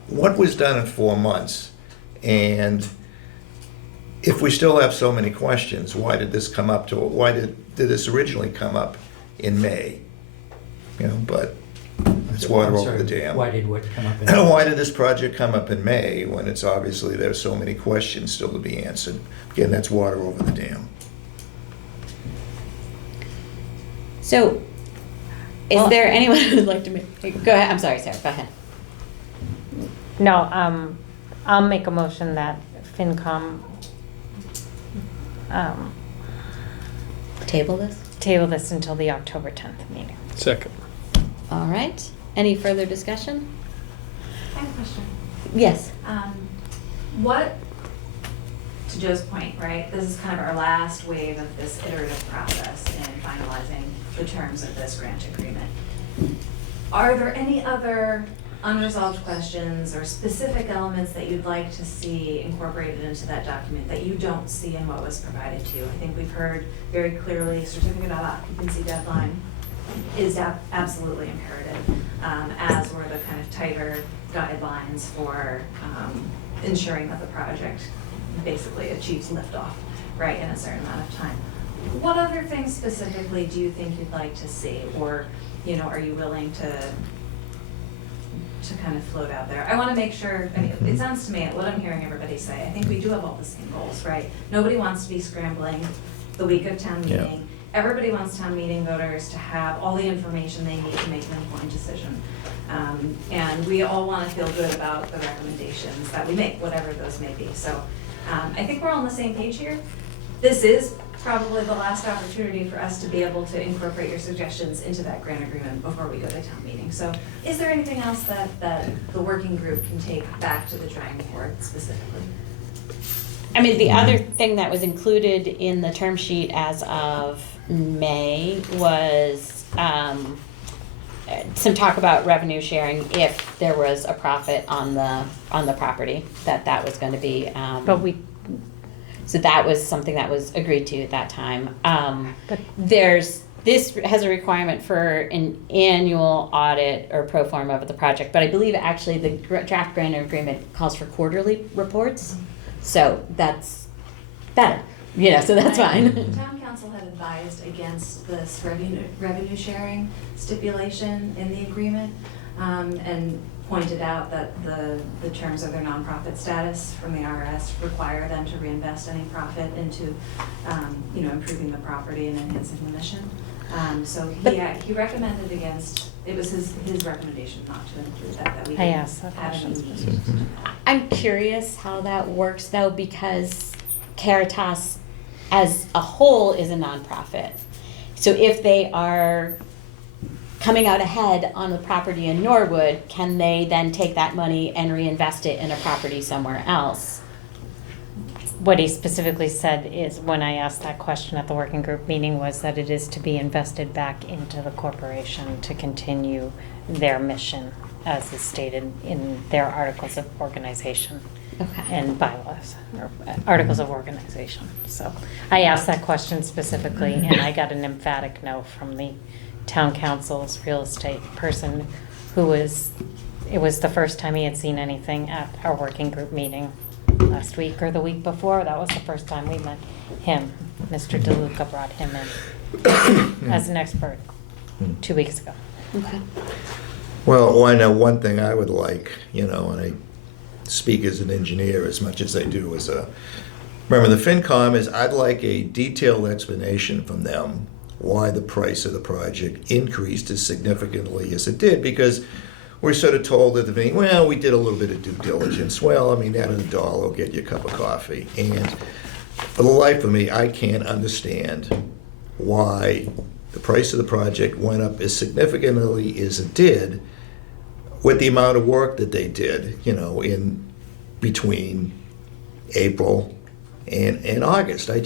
what was done in 4 months? And if we still have so many questions, why did this come up why did this originally come up in May? You know, but It's water I'm over sorry, the dam. Why did what come up in? Why did this project come up in May when it's obviously there's so many questions still to be answered? Again, that's water over the dam. So, is Well- there anyone who would like to make, go ahead, I'm sorry, Sarah, go ahead. No, I'll make a motion that FinCom Table this? table this until the October 10th meeting. Second. All right. Any further discussion? I have a question. Yes. What, to Joe's point, right, this is kind of our last wave of this iterative process in finalizing the terms of this grant agreement. Are there any other unresolved questions or specific elements that you'd like to see incorporated into that document that you don't see in what was provided to you? I think we've heard very clearly certificate of occupancy deadline is absolutely imperative, as were the kind of tighter guidelines for ensuring that the project basically achieves liftoff, right, in a certain amount of time. What other things specifically do you think you'd like to see, or, you know, are you willing to kind of float out there? I want to make sure, I mean, it sounds to me, what I'm hearing everybody say, I think we do have all the same goals, right? Nobody wants to be scrambling the week of town Yeah. meeting. Everybody wants town meeting voters to have all the information they need to make an informed decision. And we all want to feel good about the recommendations that we make, whatever those may be. So I think we're all on the same page here. This is probably the last opportunity for us to be able to incorporate your suggestions into that grant agreement before we go to town meeting. So is there anything else that the working group can take back to the drawing board specifically? I mean, the other thing that was included in the term sheet as of May was some talk about revenue sharing if there was a profit on the property, that was going to be. But we, So that was something that was agreed to at that time. But- This has a requirement for an annual audit or pro forma of the project, but I believe actually the draft grant agreement calls for quarterly reports. So that's better, so that's fine. Town council had advised against this revenue sharing stipulation in the agreement, and pointed out that the terms of their nonprofit status from the IRS require them to reinvest any profit into, improving the property and enhancing the mission. So he recommended against, it was his recommendation not to include that we I didn't asked that have any question need. specifically. I'm curious how that works though, because Caritas as a whole is a nonprofit. So if they are coming out ahead on the property in Norwood, can they then take that money and reinvest it in a property somewhere else? What he specifically said is, when I asked that question at the working group meeting, was that it is to be invested back into the corporation to continue their mission as is stated in their articles of organization Okay. and bylaws, or articles of organization. So I asked that question specifically, and I got an emphatic no from the town council's real estate person, who was, it was the first time he had seen anything at our working group meeting last week or the week before. That was the first time we met him. Mr. DeLuca brought him in as an expert 2 weeks ago. Okay. Well, I know one thing I would like, and I speak as an engineer as much as I do as a, remember the FinCom is, I'd like a detailed explanation from them why the price of the project increased as significantly as it did, because we're sort of told at the beginning, well, we did a little bit of due diligence. Well, I mean, added $1 will get you a cup of coffee. And for the life of me, I can't understand why the price of the project went up as significantly as it did with the amount of work that they did, in between April and August. I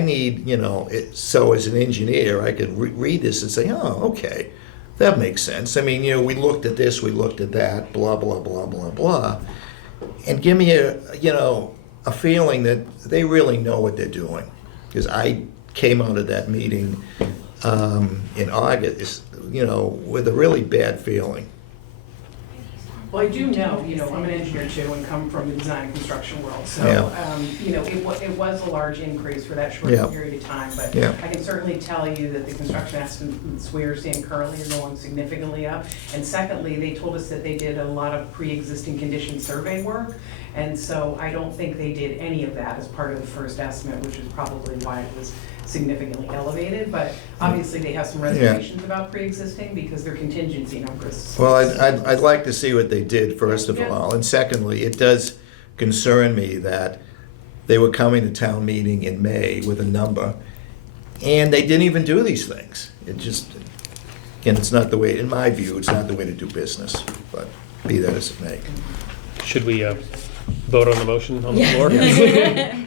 need, so as an engineer, I could read this and say, oh, okay, that makes sense. I mean, we looked at this, we looked at that, blah, blah, blah, blah, blah. And give me a feeling that they really know what they're doing. Because I came out of that meeting in August, with a really bad feeling. Well, I do know, I'm an engineer too and come from the design and construction world, so, Yeah. it was a large increase for that short Yeah. period of time, but Yeah. I can certainly tell you that the construction estimates we are seeing currently are going significantly up. And secondly, they told us that they did a lot of pre-existing condition survey work, and so I don't think they did any of that as part of the first estimate, which is probably why it was significantly elevated, but obviously they have some reservations about pre-existing because their contingency numbers. Well, I'd like to see what they did, first of Yeah. all. And secondly, it does concern me that they were coming to town meeting in May with a number, and they didn't even do these things. It just, again, it's not the way, in my view, it's not the way to do business, but be that as it may. Should we vote on the motion on the Yes. floor?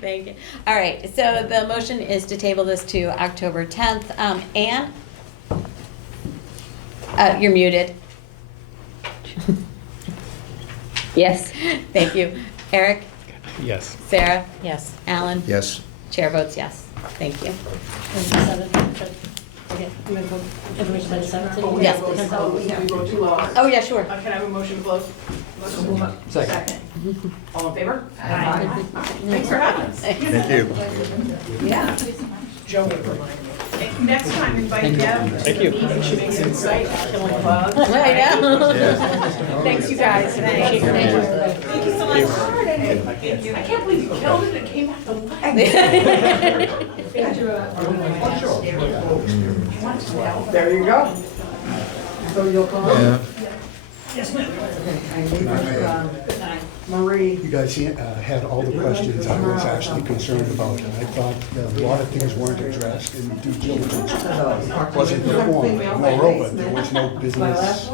Thank you. All right, so the motion is to table this to October 10th. Anne? You're muted. Yes. Thank you. Eric? Yes. Sarah? Yes. Alan? Yes? Chair votes yes. Thank you. And the 7th, okay, you want to go information by the 7th? Oh, we Yes, have to please. vote, we go too long. Oh, yeah, sure. Can I have a motion to close? Second. All in favor? Aye. Thanks for having us. Thank you. Yeah. Joe would remind me. Next time, invite Deb to Thank the you. meeting, she makes it site killing bugs. I know. Thanks, you guys. Thank you. Thank you so much. Thank you. I can't believe you killed it, it came back to life. There you go. So you'll call? Yeah. Marie. You guys had all the questions I was actually concerned about, and I thought that a lot of things weren't addressed and due diligence wasn't performed. Moreover, there was no business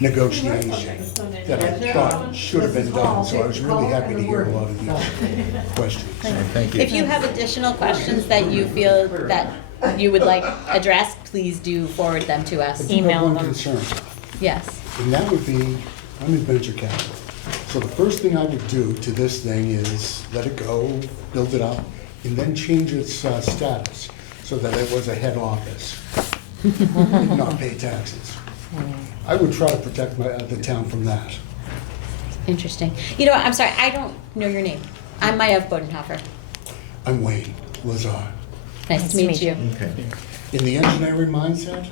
negotiation that I thought should have been done, so I was really happy to hear a lot of these questions. Thank you. If you have additional questions that you feel that you would like addressed, please do forward them to I us. do have Email one them. concern, Yes. and that would be, I'm in venture capital. So the first thing I would do to this thing is let it go, build it up, and then change its status so that it was a head office, and not pay taxes. I would try to protect the town from that. Interesting. You know what, I'm sorry, I don't know your name. I'm Maya Bodenhofer. I'm Wayne Lazar. Nice to meet you. Okay. In the engineering mindset,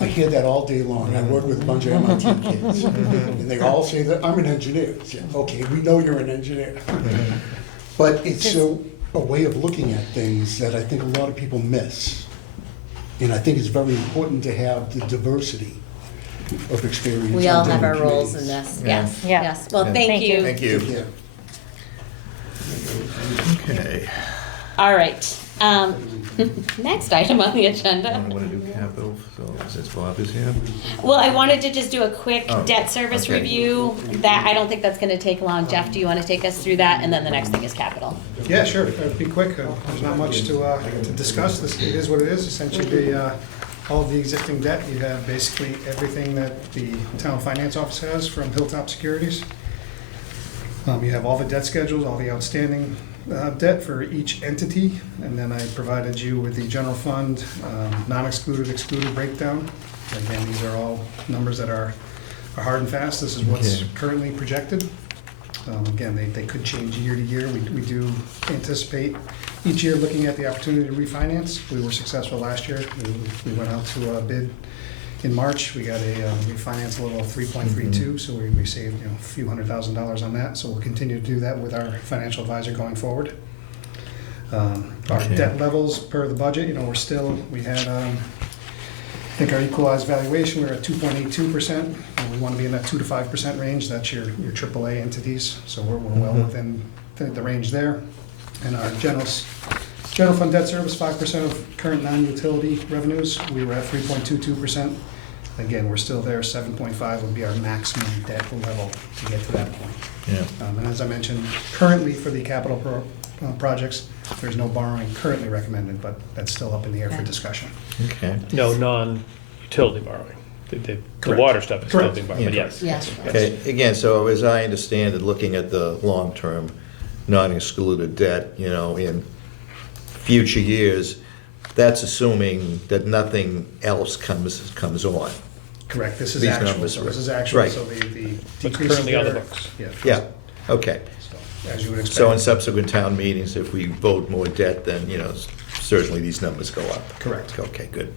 I hear that all day long. I work with a bunch of MIT kids, and they all say that I'm an engineer. I say, okay, we know you're an engineer. But it's a way of looking at things that I think a lot of people miss. And I think it's very important to have the diversity of experience. We all on have our different roles in committees. this, Yeah. yes, Yeah. yes. Well, Yeah. thank Thank you. you. Thank Take you. care. Okay. All right. Next item on the agenda. Want to do capital, so since Bob is here? Well, I wanted to just do a quick Oh, debt service okay. review. That, I don't think that's gonna take long. Jeff, do you wanna take us through that? And then the next thing is capital. Yeah, sure, it'll be quick, there's not much to discuss, this, it is what it is, essentially, all of the existing debt, you have basically everything that the town finance office has from Hilltop Securities. You have all the debt schedules, all the outstanding debt for each entity, and then I provided you with the general fund, non-excluded, excluded breakdown. Again, these are all numbers that are hard and fast, this is what's Okay. currently projected. Again, they could change year to year. We do anticipate each year looking at the opportunity to refinance. We were successful last year. We went out to a bid in March. We got a refinance a little 3.32, so we saved a few $100,000 on that. So we'll continue to do that with our financial advisor going forward. Our Okay. debt levels per the budget, we had I think our equalized valuation, we're at 2.82%, and we want to be in that 2 to 5% range. That's your AAA entities, so we're well within the range there. And our general fund debt service, 5% of current non-utility revenues, we were at 3.22%. Again, we're still there, 7.5 would be our maximum debt level to get to that point. Yeah. And as I mentioned, currently for the capital projects, there's no borrowing currently recommended, but that's still up in the air for discussion. Okay. No non-utility borrowing. The Correct. water stuff is still Correct. being borrowed, but Yeah. yes. Yes. Okay, again, so as I understand it, looking at the long-term, non-excluded debt, in future years, that's assuming that nothing else comes on. Correct, this is These actual, numbers so are- this is actual, right. so the What's decrease currently on the there- books. Yeah. Okay. So, as you would expect. So in subsequent town meetings, if we vote more debt, then, certainly these numbers go up. Correct. Okay, good.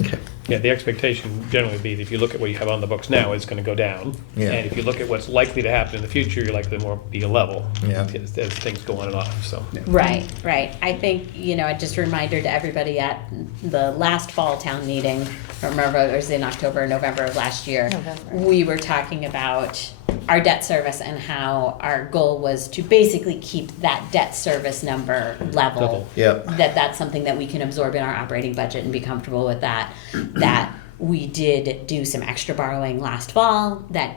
Okay. Yeah, the expectation generally would be that if you look at what you have on the books now, it's gonna go down. Yeah. And if you look at what's likely to happen in the future, you're likely to more be a level. Yeah. As things go on and off, so. Right, right. I think, just a reminder to everybody at the last fall town meeting, I remember it was in October or November of last year. November. We were talking about our debt service and how our goal was to basically keep that debt service number level. Level. Yep. That's something that we can absorb in our operating budget and be comfortable with that. That we did do some extra borrowing last fall that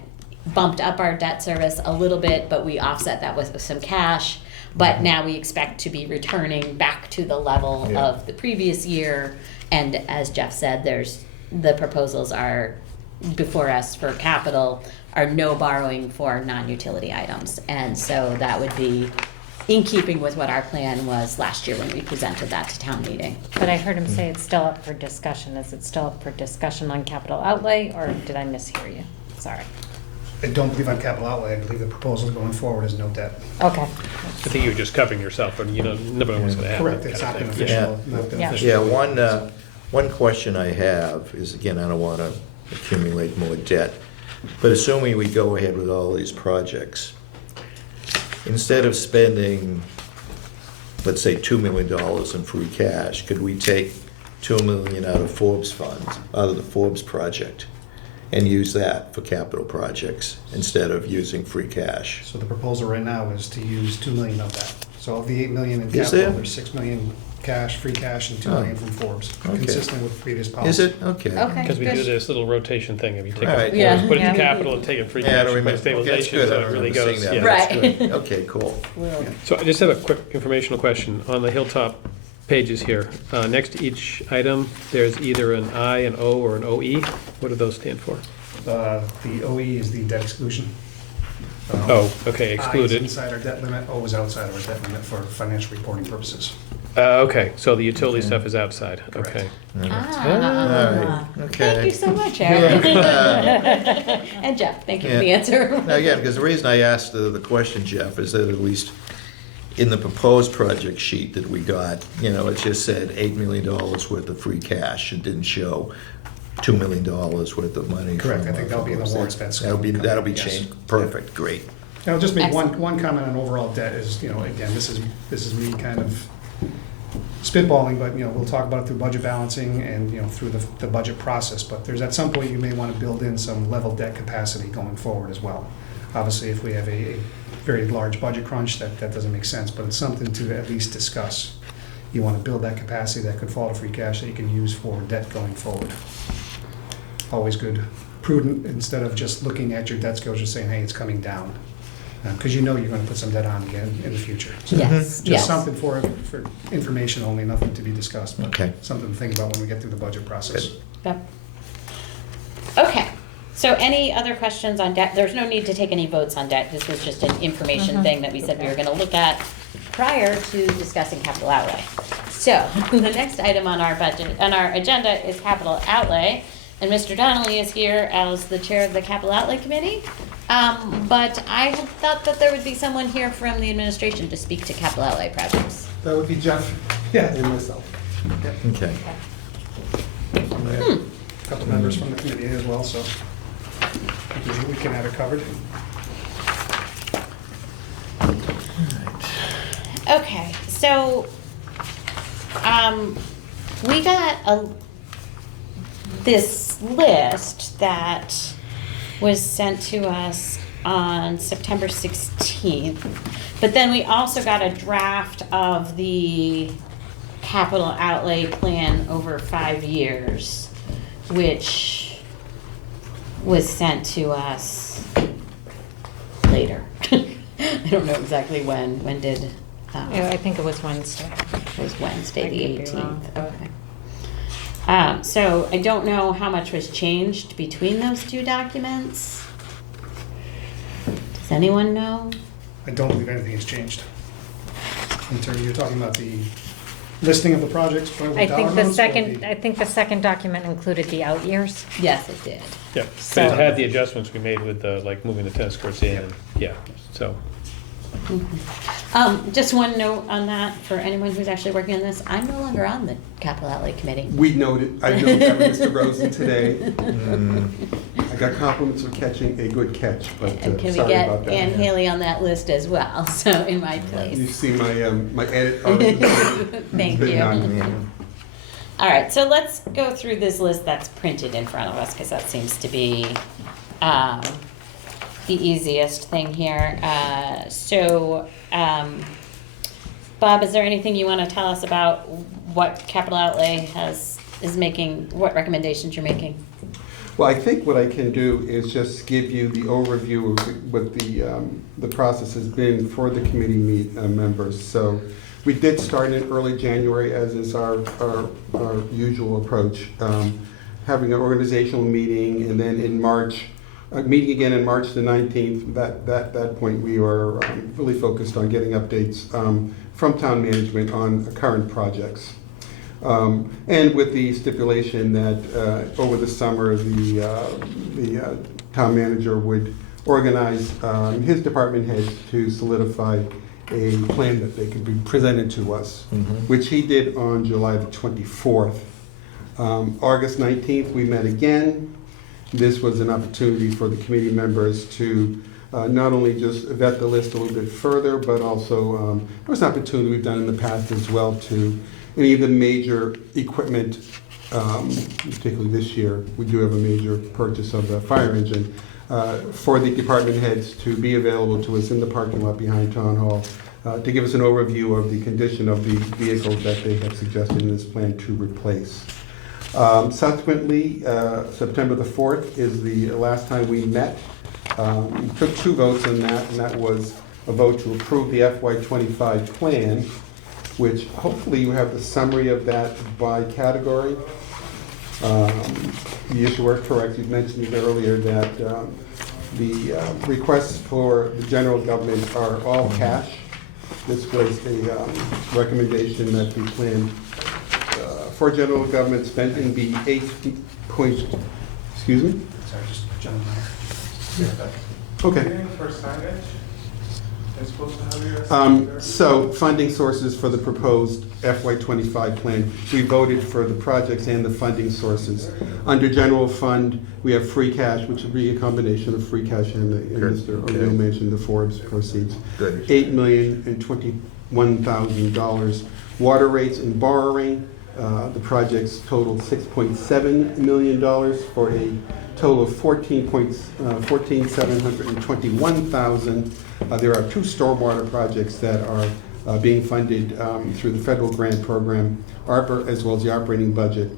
bumped up our debt service a little bit, but we offset that with some cash. But now we expect to be returning back to the level Yeah. of the previous year. And as Jeff said, the proposals are before us for capital are no borrowing for non-utility items. And so that would be in keeping with what our plan was last year when we presented that to town meeting. But I heard him say it's still up for discussion. Is it still up for discussion on capital outlay, or did I mishear you? Sorry. I don't believe on capital outlay, I believe the proposal going forward is no debt. Okay. I think you were just covering yourself, but never know what's gonna happen. Correct, it's not been kind of thing. official, not been Yeah. official. Yeah, one question I have is, again, I don't want to accumulate more debt, but assuming we go ahead with all these projects, instead of spending, let's say, $2 million in free cash, could we take $2 million out of Forbes funds, out of the Forbes project, and use that for capital projects instead of using free cash? So the proposal right now is to use 2 million of that. So of the 8 million in Is capital, there? there's 6 million cash, free cash, and 2 Oh. million from Forbes, Okay. consistent with previous policy. Is it? Okay. Okay. Because we do this little rotation thing, if you take, Right. Yeah. put it Yeah. in capital and take it free Yeah, I cash, don't put it in remember. That's stabilization, good. so I it really remember goes, seeing yeah. that. That's Right. good. Okay, cool. So I just have a quick informational question. On the Hilltop pages here, next to each item, there's either an I, an O, or an OE. What do those stand for? The OE is the debt exclusion. Oh, okay, I is excluded. inside our debt limit, O is outside of our debt limit for financial reporting purposes. Okay, so the utility Okay. stuff is outside, Correct. okay. Ah. All right, okay. Thank you so much, Eric. And Jeff, thank you for the Yeah. answer. Now, again, because the reason I asked the question, Jeff, is that at least in the proposed project sheet that we got, it just said $8 million worth of free cash. It didn't show $2 million worth of money. Correct, from, I think that'll be in the from- warrant spends. That'll be Yes. changed. Perfect, great. I'll just make Excellent. one comment on overall debt is, again, this is me kind of spitballing, but, we'll talk about it through budget balancing and, through the budget process. But there's, at some point, you may want to build in some level debt capacity going forward as well. Obviously, if we have a very large budget crunch, that doesn't make sense, but it's something to at least discuss. You want to build that capacity that could fall to free cash that you can use for debt going forward. Always good, prudent, instead of just looking at your debt schedule, saying, hey, it's coming down. Because you're going to put some debt on again in the future. So Yes, just yes. something for information only, nothing to be discussed, but Okay. something to think about when we get through the budget process. Yep. Okay, so any other questions on debt? There's no need to take any votes on debt. This was just an information thing that we said we were gonna look at prior to discussing capital outlay. So, the next item on our budget, on our agenda is capital outlay. And Mr. Donnelly is here as the chair of the capital outlay committee. But I had thought that there would be someone here from the administration to speak to capital outlay projects. That would be Jeff Yeah, and myself. Okay. a couple members from the committee as well, so we can have it covered. Okay, so, we got this list that was sent to us on September 16th, but then we also got a draft of the capital outlay plan over 5 years, which was sent to us later. I don't know exactly when did, Yeah, I think it was Wednesday. it was Wednesday, I the could be wrong, 18th, but- okay. So I don't know how much was changed between those two documents. Does anyone know? I don't believe anything has changed. You're talking about the listing of the projects, but with I dollar think the amounts, or second, I think the second document included the out years. Yes, it did. Yeah, So- but it had the adjustments we made with the, like, moving the tennis courts in, and, yeah, so. Just one note on that, for anyone who's actually working on this, I'm no longer on the capital outlay committee. We noted, I noted that with Mr. Rosen today. I got compliments for catching a good catch, but And can we sorry get about that. Ann Haley on that list as well, so in my You place? see my, my edit. Thank Been you. done. All right, so let's go through this list that's printed in front of us, because that seems to be the easiest thing here. Bob, is there anything you want to tell us about what capital outlay is making, what recommendations you're making? Well, I think what I can do is just give you the overview of what the process has been for the committee members. So we did start in early January, as is our usual approach, having an organizational meeting, and then in March, meeting again on March the 19th. That point, we were really focused on getting updates from town management on current projects. And with the stipulation that over the summer, the town manager would organize his department heads to solidify a plan that they could be presented to us, which he did on July the 24th. August 19th, we met again. This was an opportunity for the committee members to not only just vet the list a little bit further, but also it was an opportunity we've done in the past as well to any of the major equipment, particularly this year, we do have a major purchase of a fire engine, for the department heads to be available to us in the parking lot behind Town Hall to give us an overview of the condition of the vehicles that they have suggested in this plan to replace. Subsequently, September the 4th is the last time we met. We took 2 votes on that, and that was a vote to approve the FY25 plan, which hopefully you have the summary of that by category. You were correct, you mentioned it earlier that the requests for the general government are all cash. This was a recommendation that the plan for general government spending be excuse me? Sorry, just John Meyer. Okay. So funding sources for the proposed FY25 plan. We voted for the projects and the funding sources. Under general fund, we have free cash, which would be a combination of free cash and Mr. O'Neill mentioned the Forbes proceeds. Good. $8,021,000. Water rates and borrowing, the projects totaled $6.7 million for a total of $14,721,000. There are 2 stormwater projects that are being funded through the federal grant program, ARPA, as well as the operating budget.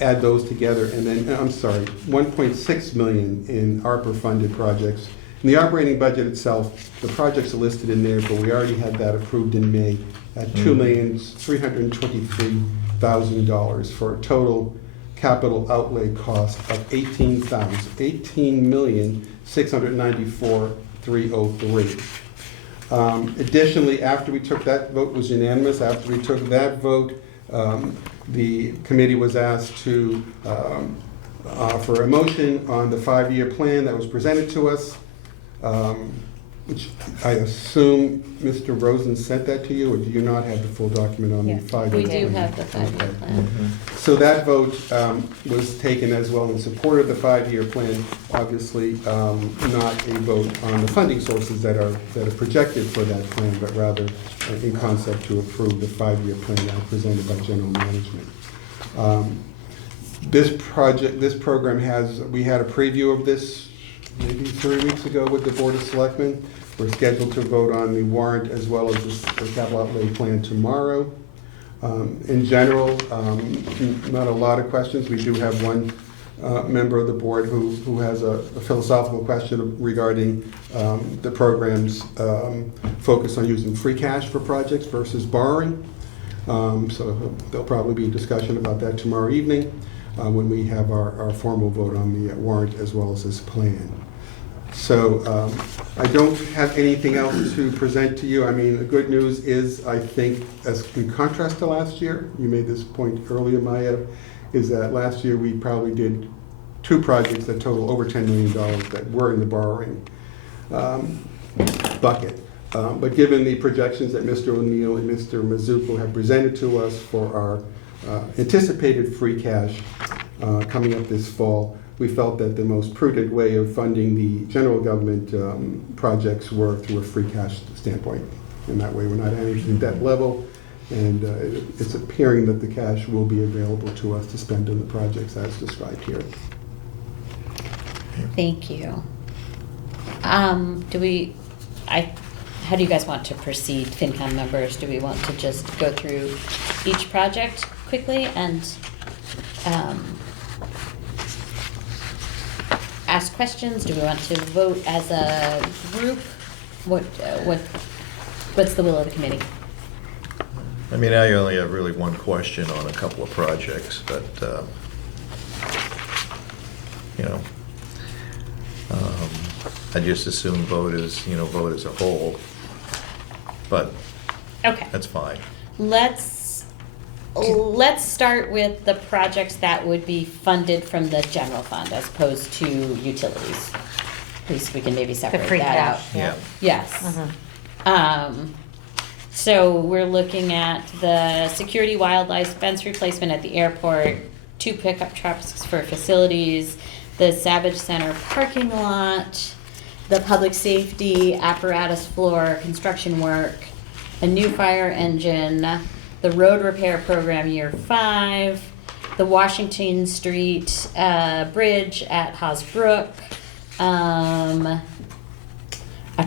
Add those together, and then, I'm sorry, $1.6 million in ARPA-funded projects. In the operating budget itself, the projects are listed in there, but we already had that approved in May at $2,323,000 for a total capital outlay cost of $18,694,303. Additionally, after we took that vote, was unanimous. After we took that vote, the committee was asked to offer a motion on the 5-year plan that was presented to us, which I assume Mr. Rosen sent that to you, or do you not have the full document on the Yes, 5-year We plan? do have the 5-year plan. So that vote was taken as well in support of the 5-year plan, obviously not a vote on the funding sources that are projected for that plan, but rather in concept to approve the 5-year plan that was presented by general management. This program we had a preview of this maybe 3 weeks ago with the Board of Selectmen. We're scheduled to vote on the warrant as well as the capital outlay plan tomorrow. In general, not a lot of questions. We do have one member of the board who has a philosophical question regarding the program's focus on using free cash for projects versus borrowing. So there'll probably be a discussion about that tomorrow evening when we have our formal vote on the warrant as well as this plan. So I don't have anything else to present to you. I mean, the good news is, I think, as in contrast to last year, you made this point earlier, Maya, is that last year we probably did 2 projects that total over $10 million that were in the borrowing bucket. But given the projections that Mr. O'Neill and Mr. Mizuko have presented to us for our anticipated free cash coming up this fall, we felt that the most prudent way of funding the general government projects were through a free cash standpoint. And that way we're not adding to debt level, and it's appearing that the cash will be available to us to spend on the projects as described here. Thank you. How do you guys want to proceed, FinCom members? Do we want to just go through each project quickly and ask questions? Do we want to vote as a group? What's the will of the committee? I mean, I only have really one question on a couple of projects, but, you know, I just assume vote as a whole, but Okay. that's fine. Let's start with the projects that would be funded from the general fund as opposed to utilities. At least we can maybe The separate free that out. cash, yeah. Yes. Mhm. So we're looking at the security wildlife fence replacement at the airport, 2 pickup trucks for facilities, the Savage Center parking lot, the public safety apparatus floor construction work, a new fire engine, the road repair program year 5, the Washington Street bridge at Hosbrook, a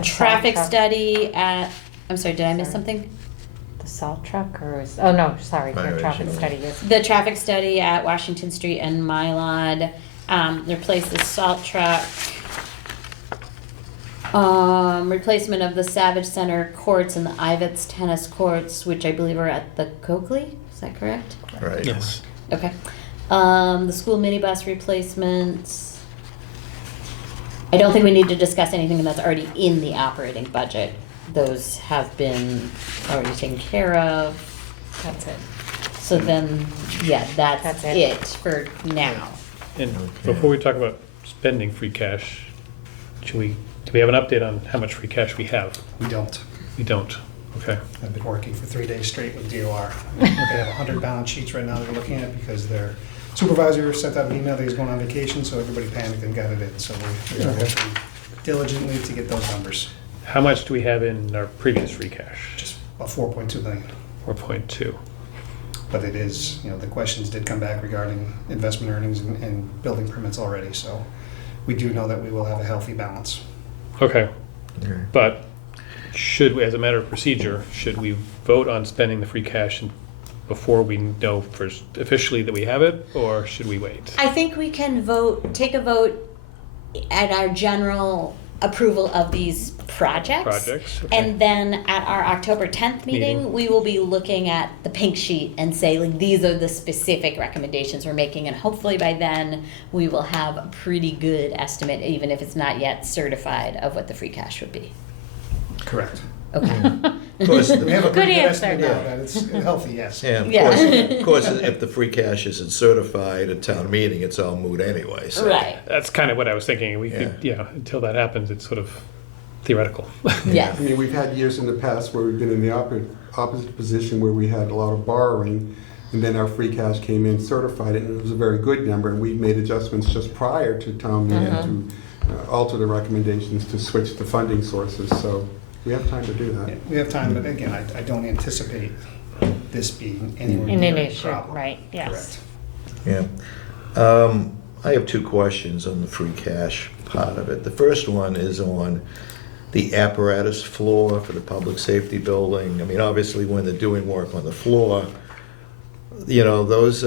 traffic truck. study at, I'm sorry, did I miss something? The salt truck, or is, oh no, sorry, Fire your traffic engine. study is. The traffic study at Washington Street and Mylod, replace the salt truck. Replacement of the Savage Center courts and the Ivets tennis courts, which I believe are at the Coakley, is that correct? Right. Yes. Okay. The school minibus replacements. I don't think we need to discuss anything that's already in the operating budget. Those have been already taken care of. That's it. So then, yeah, that's That's it. it for now. And before we talk about spending free cash, do we have an update on how much free cash we have? We don't. We don't. Okay. I've been working for 3 days straight with DOR. They have 100 balance sheets right now they're looking at because their supervisor sent out an email that he's going on vacation, so everybody panicked and got it in. So we're working diligently to get those numbers. How much do we have in our previous free cash? Just about 4.2 million. 4.2. But it is, the questions did come back regarding investment earnings and building permits already. So we do know that we will have a healthy balance. Okay. Okay. But should we, as a matter of procedure, should we vote on spending the free cash before we know first officially that we have it, or should we wait? I think we can take a vote at our general approval of these projects. Okay. And then at our October 10th meeting, we will be looking at the pink sheet and say, like, these are the specific recommendations we're making. And hopefully by then, we will have a pretty good estimate, even if it's not yet certified, of what the free cash would be. Correct. Okay. Of course, We have a Good pretty good answer. estimate now that it's healthy, yes. Yeah, Yeah. of course, if the free cash isn't certified at town meeting, it's all moot anyway, so. Right. That's kind of what I was thinking. We could, until that happens, it's sort of theoretical. Yes. I mean, we've had years in the past where we've been in the opposite position where we had a lot of borrowing, and then our free cash came in, certified it, and it was a very good number, and we've made adjustments just prior to town meeting to alter the recommendations to switch the funding sources, so we have time to do Yeah, that. we have time, but again, I don't anticipate this being anywhere In near an a issue, problem. right, yes. Yeah. I have 2 questions on the free cash part of it. The first one is on the apparatus floor for the public safety building. I mean, obviously, when they're doing work on the floor, those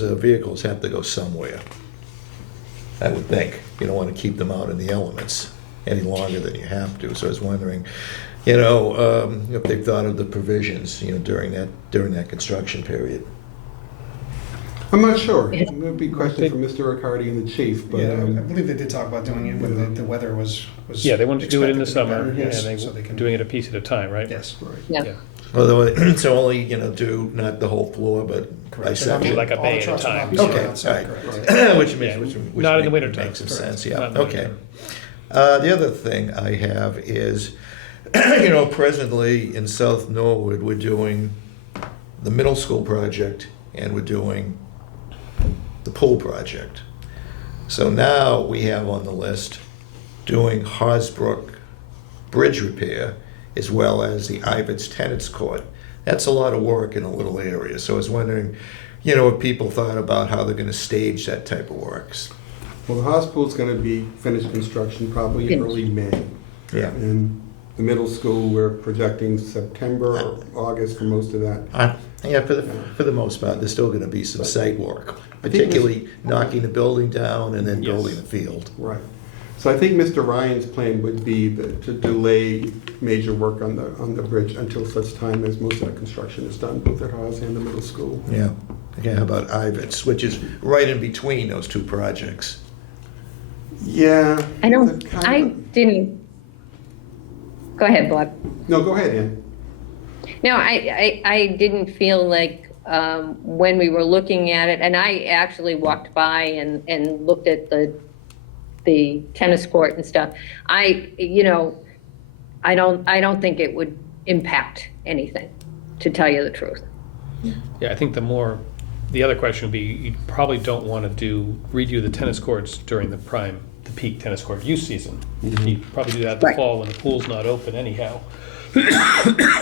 vehicles have to go somewhere, I would think. You don't want to keep them out in the elements any longer than you have to. So I was wondering, if they've thought of the provisions, during that construction period. I'm not sure. It would be a question for Mr. Riccardi and the chief, but. Yeah, I believe they did talk about doing it when the weather was. Yeah, they wanted to do it in the expected to be summer, better, yes, and so they can. doing it a piece at a time, right? Yes. Yeah. Although it's only, do not the whole floor, but by Correct. section. Like a All the bay at a trucks will not time. be sitting Okay, outside, all correct. right. Which Yeah, makes not in the wintertime. Makes some Correct. sense, yeah, Not in the okay. wintertime. The other thing I have is, presently in South Norwood, we're doing the middle school project and we're doing the pool project. So now we have on the list doing Hosbrook Bridge repair as well as the Ivitt's tennis court. That's a lot of work in a little area. So I was wondering, if people thought about how they're going to stage that type of works. Well, the hospital's gonna be finished construction probably early May. Yeah. And the middle school, we're projecting September or August for most of that. Yeah, for the most part, there's still going to be some site work, I think particularly knocking the building down and then Yes. building the field. Right. So I think Mr. Ryan's plan would be to delay major work on the bridge until such time as most of the construction is done, both at Haas and the middle school. Yeah. Okay, how about Ivitt's, which is right in between those two projects? Yeah. I don't, kind of- I didn't, go ahead, Bob. No, go ahead, Ann. No, I didn't feel like when we were looking at it, and I actually walked by and looked at the tennis court and stuff. I don't think it would impact anything, to tell you the truth. Yeah, I think the other question would be, you probably don't want to redo the tennis courts during the peak tennis court use season. You probably do that in the Right. fall when the pool's not open anyhow.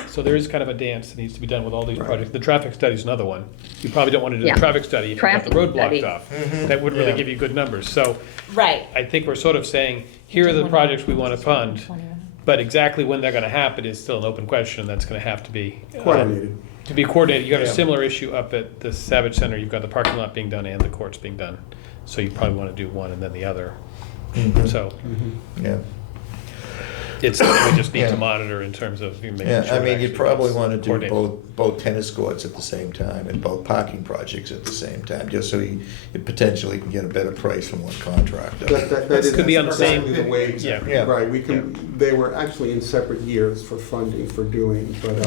So there is kind of a dance that needs to be done with all these projects. The traffic study is another one. You probably don't want to do Yeah. a traffic study if you've got the Traffic road blocked study. off. That wouldn't really Yeah. give you good numbers. So Right. I think we're sort of saying, here are the projects we want to fund, but exactly when they're going to happen is still an open question. That's going to have to be Coordinated. to be coordinated. You have a Yeah. similar issue up at the Savage Center. You've got the parking lot being done and the courts being done. So you probably want to do one and then the other. So Yeah. we just need Yeah. to monitor in terms of making sure. Yeah, I it mean, actually you'd probably gets want to do coordinated. both tennis courts at the same time and both parking projects at the same time, just so you potentially can get a better price from one contractor. That is Could be on the same- exactly the way. Yeah. Yeah. Right, they were actually in separate years for funding for doing, but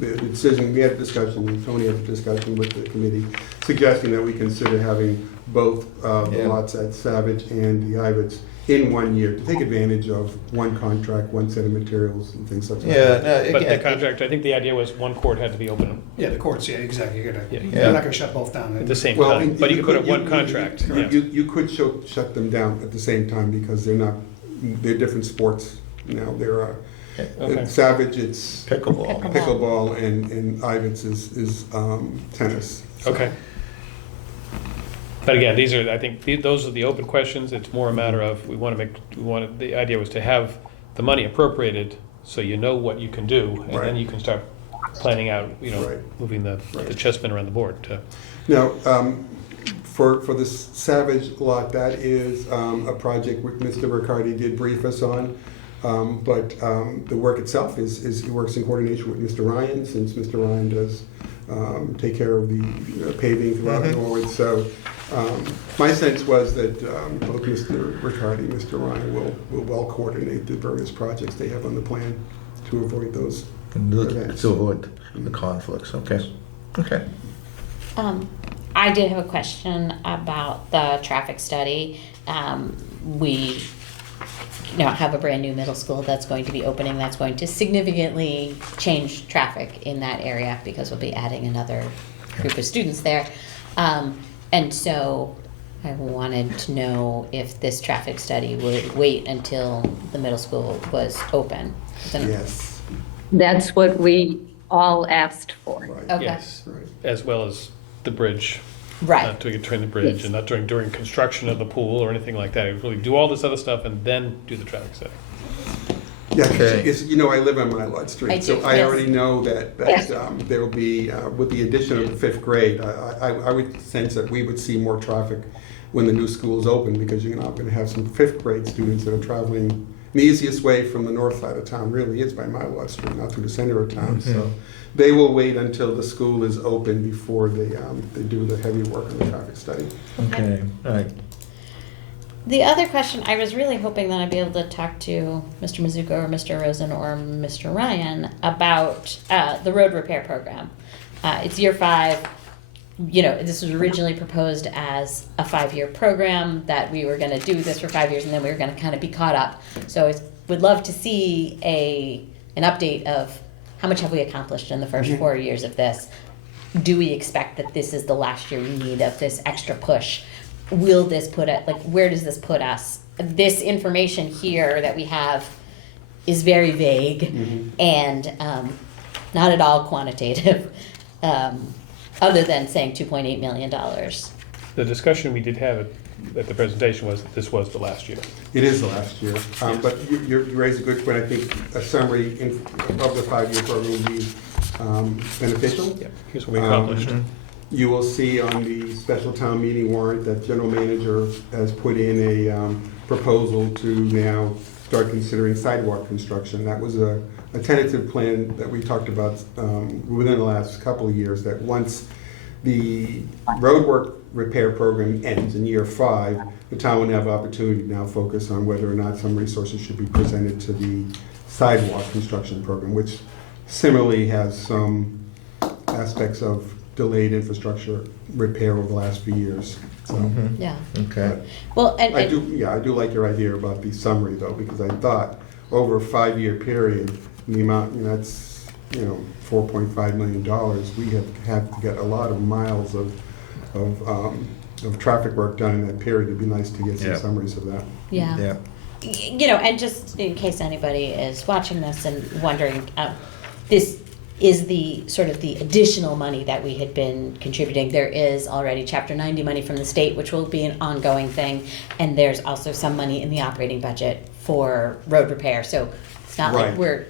the decision, we had a discussion, Tony had a discussion with the committee, suggesting that we consider having both the Yeah. lots at Savage and the Ivitt's in 1 year, to take advantage of one contract, one set of materials and things such as that. Yeah, no, But the again, contract, I think the idea was one court had to be open Yeah, the courts, yeah, exactly. Yeah. You're not gonna shut both down. at the same Well, time, but you could put up one contract. Yeah. You could shut them down at the same time because they're different sports. They're Okay. Savage, it's pickleball. pickleball, and Ivitt's is tennis. Okay. But again, I think those are the open questions. It's more a matter of, the idea was to have the money appropriated so you know what you can do, and Right. then you can start planning out, Right. moving the Right. chessmen around the board to. Now, for the Savage lot, that is a project which Mr. Riccardi did brief us on. But the work itself he works in coordination with Mr. Ryan, since Mr. Ryan does take care of the paving throughout Norwood. So my sense was that both Mr. Riccardi and Mr. Ryan will well coordinate the various projects they have on the plan to avoid those events. To avoid the conflicts, okay. Okay. I did have a question about the traffic study. We have a brand new middle school that's going to be opening, that's going to significantly change traffic in that area because we'll be adding another group of students there. And so I wanted to know if this traffic study would wait until the middle school was open. Yes. That's what we all asked for. Right. Okay. Yes, Right. as well as the bridge. Right. Not doing it during the bridge Yes. and not during construction of the pool or anything like that. It would really do all this other stuff and then do the traffic study. Yeah, Okay. I live on Mylod I Street, so do, I yes. already know that there will be, with the addition of the fifth grade, I would sense that we would see more traffic when the new school is open, because you're now going to have some fifth grade students that are traveling the easiest way from the north side of town really is by Mylord Street, not through the center of town. So they will wait until the school is open before they do the heavy work on the traffic study. Okay, all right. The other question, I was really hoping that I'd be able to talk to Mr. Mizuko or Mr. Rosen or Mr. Ryan about the road repair program. It's year 5. You know, this was originally proposed as a 5-year program, that we were going to do this for 5 years and then we were going to kind of be caught up. So I would love to see an update of how much have we accomplished in the first 4 years of this. Do we expect that this is the last year we need of this extra push? Will this put it, like, where does this put us? This information here that we have is very vague and not at all quantitative, other than saying $2.8 million. The discussion we did have at the presentation was that this was the last year. It is the last year, but you raise a good point. I think a summary of the 5-year program would be beneficial. Yeah, here's what we accomplished. You will see on the special town meeting warrant that general manager has put in a proposal to now start considering sidewalk construction. That was a tentative plan that we talked about within the last couple of years, that once the roadwork repair program ends in year 5, the town will have opportunity to now focus on whether or not some resources should be presented to the sidewalk construction program, which similarly has some aspects of delayed infrastructure repair over the last few years. So, Yeah. Okay. Well, and I do like your idea about the summary though, because I thought over a 5-year period, the amount, that's, $4.5 million, we have had to get a lot of miles of traffic work done in that period. It'd be nice to get some summaries of that. yeah. Yeah. And just in case anybody is watching this and wondering, this is the sort of the additional money that we had been contributing. There is already Chapter 90 money from the state, which will be an ongoing thing, and there's also some money in the operating budget for road repair. So it's not like we're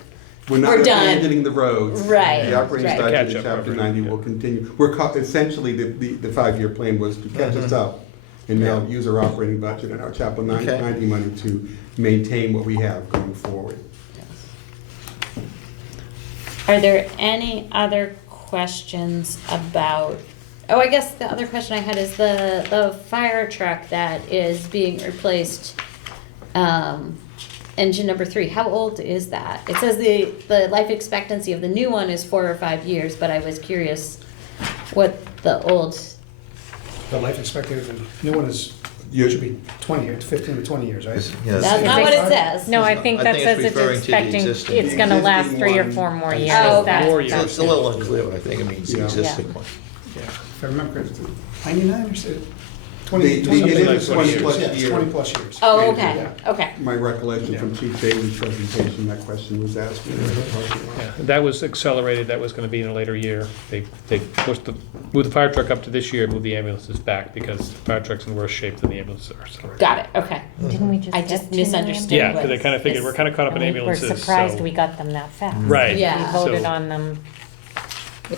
not done. abandoning the roads. Right, The operating right. budget Catch in up Chapter over, 90 will continue. We're essentially, the 5-year plan was to catch us up and now use our operating budget and our Chapter 90 money to maintain what we have going forward. Are there any other questions about, I guess the other question I had is the fire truck that is being replaced, engine number 3, how old is that? It says the life expectancy of the new one is 4 or 5 years, but I was curious what the old, The life expectancy of the new one should be 20 years, 15 to 20 years, right? that's not what it says. No, I think that says it's expecting, it's gonna last 3 or 4 more years. Oh, okay. That's- 4 years. It's a little unclear, but I think it means the Yeah. existing one. If I remember correctly, 99 or so? 20, It 20 is like a 20 plus yeah, year. 20 plus years. Oh, okay, Yeah. okay. My recollection from Chief Bailey's presentation, that question was asked. when we were talking about it. Yeah, that was accelerated, that was gonna be in a later year. They moved the fire truck up to this year, moved the ambulances back, because the fire truck's in worse shape than the ambulances are. So. Got it, okay. Didn't we just I get just 2 misunderstood. Yeah, because they kind of figured, we're kind of caught up in And ambulances, We're surprised so- we got them that fast. Right. Yeah. We voted So- on them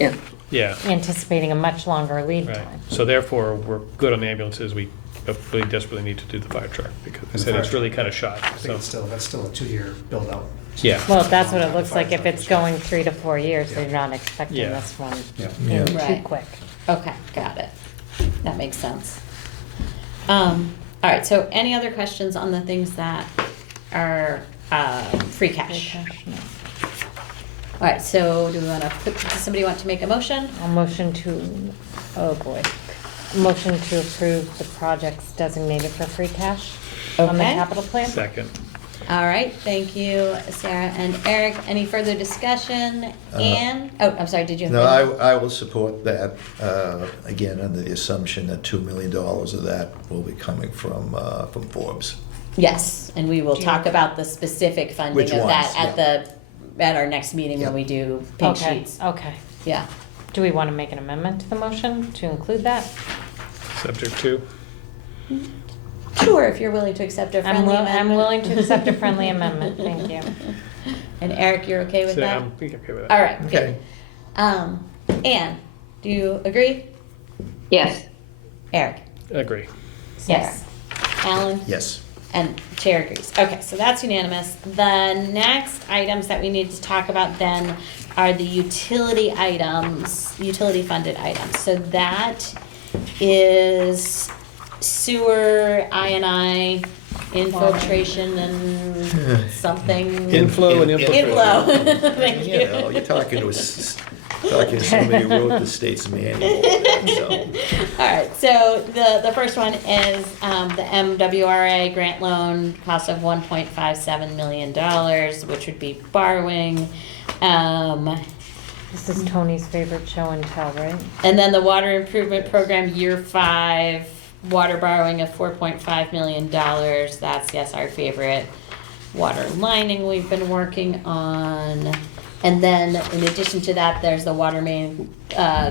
Yeah. Yeah, anticipating a much longer lead right. time. So therefore, we're good on the ambulances, we really desperately need to do the fire truck, because I said it's really kind of shot, I think so, that's still a 2-year build out. yeah. Well, that's what it looks like. If it's going 3 to 4 years, they're not expecting Yeah. this one Yeah. in too Right. quick. Okay, got it. That makes sense. All right, so any other questions on the things that are free cash? No. All right, so do we want to does somebody want to make a motion? A motion to, oh boy, motion to approve the projects designated for free cash on the Okay. capital plan? Second. All right, thank you, Sarah and Eric. Any further discussion? Anne? Oh, I'm sorry, did you have? No, any- I will support that, again, under the assumption that $2 million of that will be coming from Forbes. Yes, and we will talk about the specific funding Which of that ones, at our next meeting when we do pink Okay, sheets. okay. Yeah. Do we want to make an amendment to the motion to include that? Subject to. Sure, if you're willing to accept a I'm friendly amendment. I'm willing to accept a friendly amendment, thank you. And Eric, you're okay with So that? I'm okay with that. All right, Okay. good. Anne, do you agree? Yes. Eric? Agree. Sarah? Yes. Alan? Yes. And chair agrees. Okay, so that's unanimous. The next items that we need to talk about then are the utility items, utility funded items. So that is sewer, I&I, infiltration and something. Inflow and infiltration. Inflow, thank You know, you're talking to talking to somebody who wrote the state's manual. So. All right, so the first one is the MWRA grant loan cost of $1.57 million, which would be borrowing. This is Tony's favorite show and tell, right? And then the water improvement program, year 5, water borrowing of $4.5 million. That's, yes, our favorite water lining we've been working on. And then in addition to that, there's the water main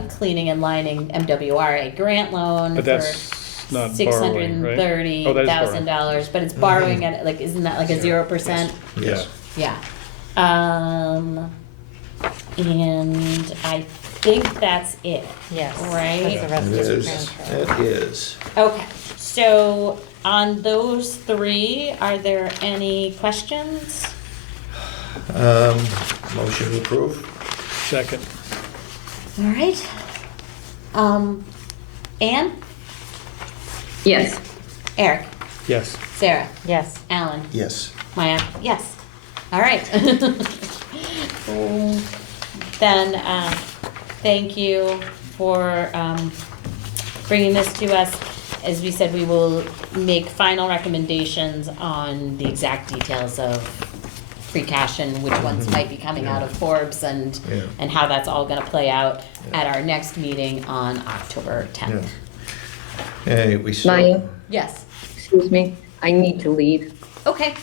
cleaning and lining MWRA grant loan But for that's not borrowing, right? Oh, that is borrowing. $630,000. But it's borrowing at, like, isn't that like a 0%? Yes. Yeah. And I think that's it. Yes. Right? That's the rest It of the is. transfer. It is. Okay, so on those 3, are there any questions? Motion to approve? Second. All right. Anne? Yes. Eric? Yes. Sarah? Yes. Alan? Yes. Maya? Yes. All right. Then, thank you for bringing this to us. As we said, we will make final recommendations on the exact details of free cash and which ones might be coming out of Forbes and how that's all gonna play out at our next meeting on October 10th. Hey, we still. Maya, Yes, excuse me, I need to leave. okay.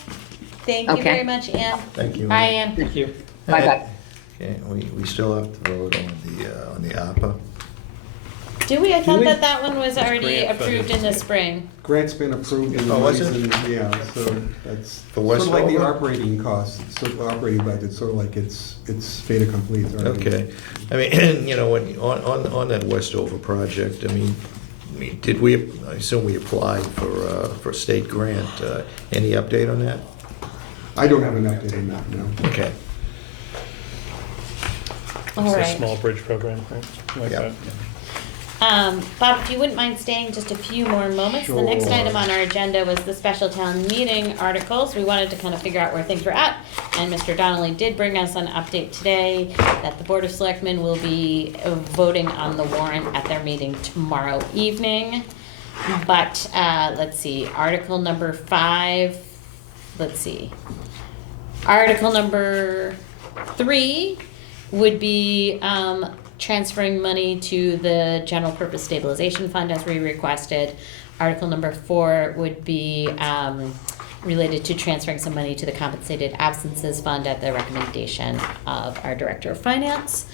Thank you Okay. very much, Anne. Thank you. Bye, Anne. Thank you. Bye-bye. Okay, we still have to vote on the ARPA. Do we? I thought we? that one was already grant funded. approved in the spring. Grant's been approved and the Oh, was money's it? in, yeah, so that's For sort of like the Westover? operating costs, so the operating budget, sort of like it's fait accompli. It's already- Okay. I mean, you know, on that Westover project, I mean, did we, I assume we applied for a state grant. Any update on that? I don't have an update on that, no. Okay. All It's a right. small bridge program, right? Something like Yeah. that. Bob, if you wouldn't mind staying just a few more moments. The next Sure. item on our agenda was the special town meeting articles. We wanted to kind of figure out where things were at. And Mr. Donnelly did bring us an update today that the Board of Selectmen will be voting on the warrant at their meeting tomorrow evening. But, let's see, article number 5, let's see. Article number 3 would be transferring money to the general purpose stabilization fund as we requested. Article number 4 would be related to transferring some money to the compensated absences fund at the recommendation of our director of finance.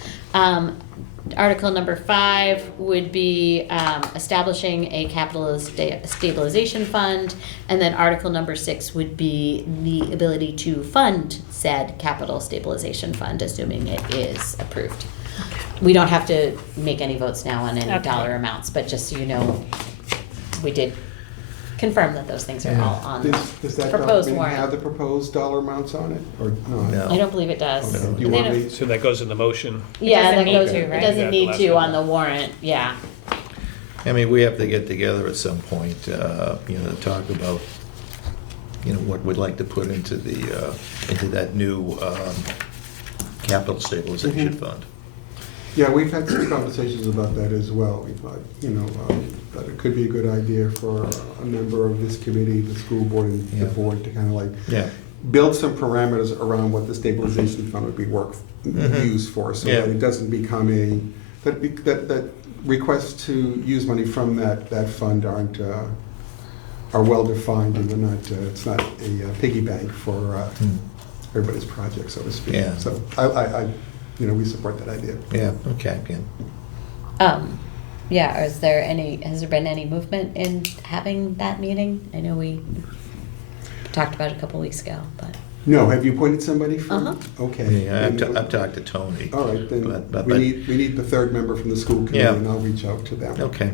Article number 5 would be establishing a capital stabilization fund. And then article number 6 would be the ability to fund said capital stabilization fund, assuming it is approved. We don't have to make any votes now on any Okay. dollar amounts, but just so you know, we did confirm that those things are all on the Does that proposed document have warrant. the proposed dollar amounts on it, or not? No. I don't believe it does. Okay. Do you They want don't- me, So that goes in the motion. Yeah, doesn't that need goes, to, it right? doesn't Yeah, need last to one. on the warrant, yeah. I mean, we have to get together at some point, you know, to talk about, you know, what we'd like to put into that new capital stabilization Mhm. fund. yeah, we've had some conversations about that as well. We thought, you know, that it could be a good idea for a member of this committee, the school board and the Yeah. board to kind of like Yeah. build some parameters around what the stabilization fund would be Mhm. used for, so Yeah. that it doesn't become that requests to use money from that fund are well-defined, and they're not, it's not a piggy bank for everybody's project, so to speak. Yeah. So I, you know, we support that idea. Yeah, okay, yeah. Yeah, has there been any movement in having that meeting? I know we talked about it a couple weeks ago, but. No, have you appointed somebody for? Uh-huh. Okay. Yeah, And- I've talked to Tony. All right, then, But- we need the third member from the school committee, Yeah. and I'll reach out to them. Okay.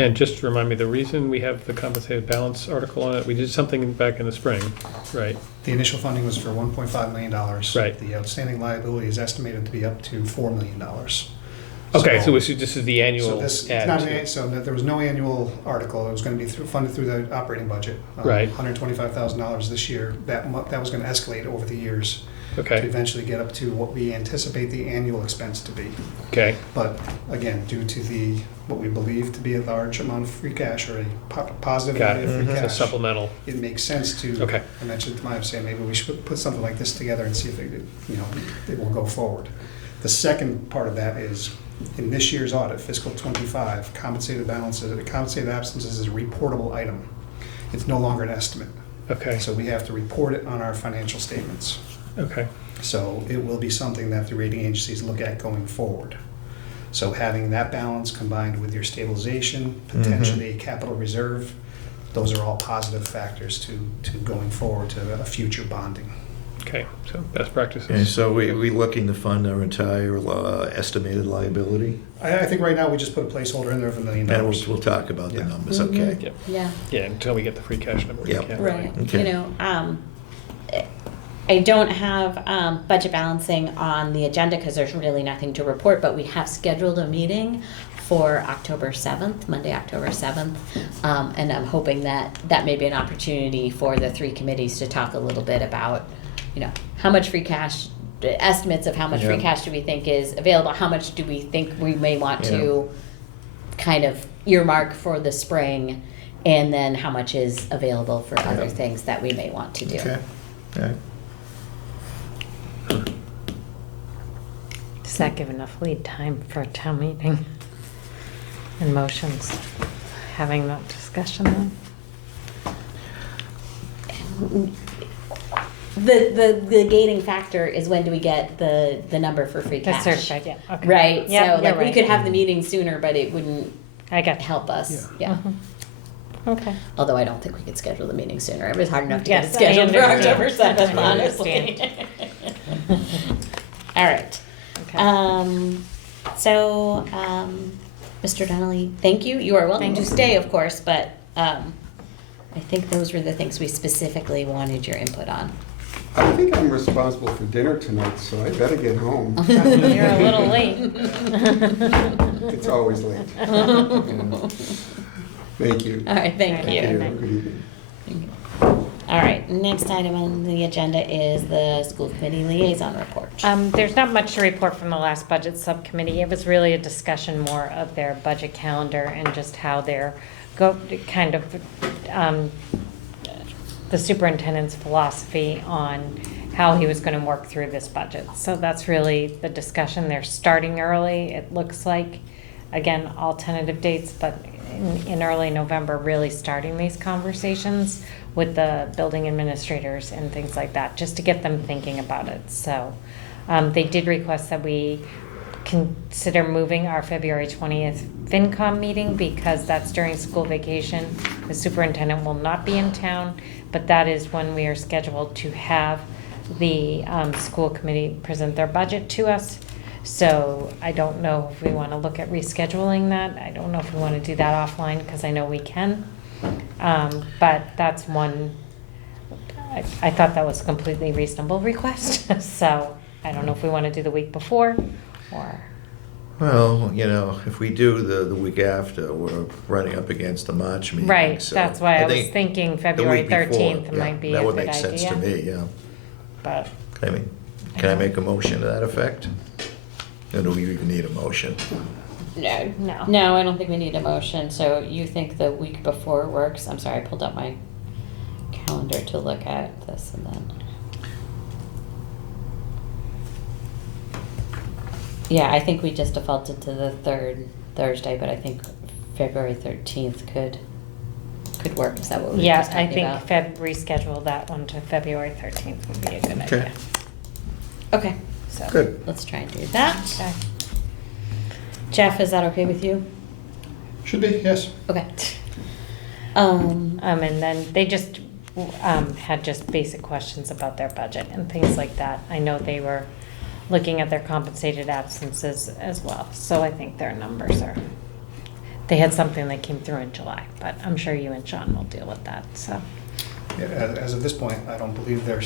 And just remind me, the reason we have the compensated balance article on it, we did something back in the spring, right? The initial funding was for $1.5 million. Right. The outstanding liability is estimated to be up to $4 million. Okay, so this is the annual So this, it's add not to- so there was no annual article. It was going to be funded through the operating budget. Right. $125,000 this year. That was going to escalate over the years to Okay, eventually get up to what we anticipate the annual expense to be. okay, But again, due to what we believe to be a large amount of free cash or a positive got amount of it. free So cash, supplemental, it makes sense to. Okay. I mentioned to Maya, saying maybe we should put something like this together and see if it will go forward. The second part of that is in this year's audit, fiscal '25, compensated absences is a reportable item. It's no longer an estimate. okay, So we have to report it on our financial statements. okay, So it will be something that the rating agencies look at going forward. So having that balance combined with your stabilization, potentially a capital reserve, those are all positive factors to going forward to a future bonding. okay, so best And practices. so we looking to fund our entire estimated liability? I think right now we just put a placeholder in there of $1 million. And we'll talk about the Yeah. numbers, okay? Yep. Yeah. Yeah, until we get the free cash number. we Yep. can't Right. really- Okay. You know, I don't have budget balancing on the agenda because there's really nothing to report, but we have scheduled a meeting for October 7th, Monday, October 7th. And I'm hoping that may be an opportunity for the three committees to talk a little bit about, how much free cash, estimates of how much free Yeah. cash do we think is available, how much do we think we may want Yeah. to kind of earmark for the spring, and then how much is available for other Yeah. things that we may want to do. Okay, all right. Does that give enough lead time for a town meeting and motions, having that discussion then? The gating factor is when do we get the number for free The cash? certified, yeah, okay. Right, Yeah, so you're like we right. could have the meeting sooner, but it wouldn't I got you. help us, yeah. Mhm. Okay. Although I don't think we could schedule the meeting sooner. It was hard enough to Yes, get it scheduled for I October understand. 7th, I honestly. All right. Okay. So, Mr. Donnelly, thank you. You are welcome to Thanks. stay, of course, but I think those were the things we specifically wanted your input on. I think I'm responsible for dinner tonight, so I better get home. You're a little late. It's always late. Thank you. All right, thank Good you. night. Good evening. All right, next item on the agenda is the school committee liaison report. There's not much to report from the last budget subcommittee. It was really a discussion more of their budget calendar and just how they're the superintendent's philosophy on how he was going to work through this budget. So that's really the discussion. They're starting early, it looks like. Again, all tentative dates, but in early November, really starting these conversations with the building administrators and things like that, just to get them thinking about it. So they did request that we consider moving our February 20th FinCom meeting because that's during school vacation. The superintendent will not be in town, but that is when we are scheduled to have the school committee present their budget to us. So I don't know if we want to look at rescheduling that. I don't know if we want to do that offline because I know we can. But that's one, I thought that was a completely reasonable request. So I don't know if we want to do the week before or. Well, if we do the week after, we're running up against the March meeting. Right, so that's why I was think thinking the February week before, 13th yeah, might be a that would good make sense to idea. me, yeah. But Can I make a motion to that effect? Or do we even need a motion? No. No. No, I don't think we need a motion. So you think the week before works? I'm sorry, I pulled up my calendar to look at this and then. Yeah, I think we just defaulted to the third Thursday, but I think February 13th could work. Is that what we were yeah, just I talking think about? reschedule that one to February 13th would be a good Okay. idea. Okay, So. Good. let's try and do that. Okay. Jeff, is that okay with you? Should be, yes. Okay. And then they just had just basic questions about their budget and things like that. I know they were looking at their compensated absences as well, so I think their numbers are, They had something that came through in July, but I'm sure you and Sean will deal with that, so. Yeah, as of this point, I don't believe they're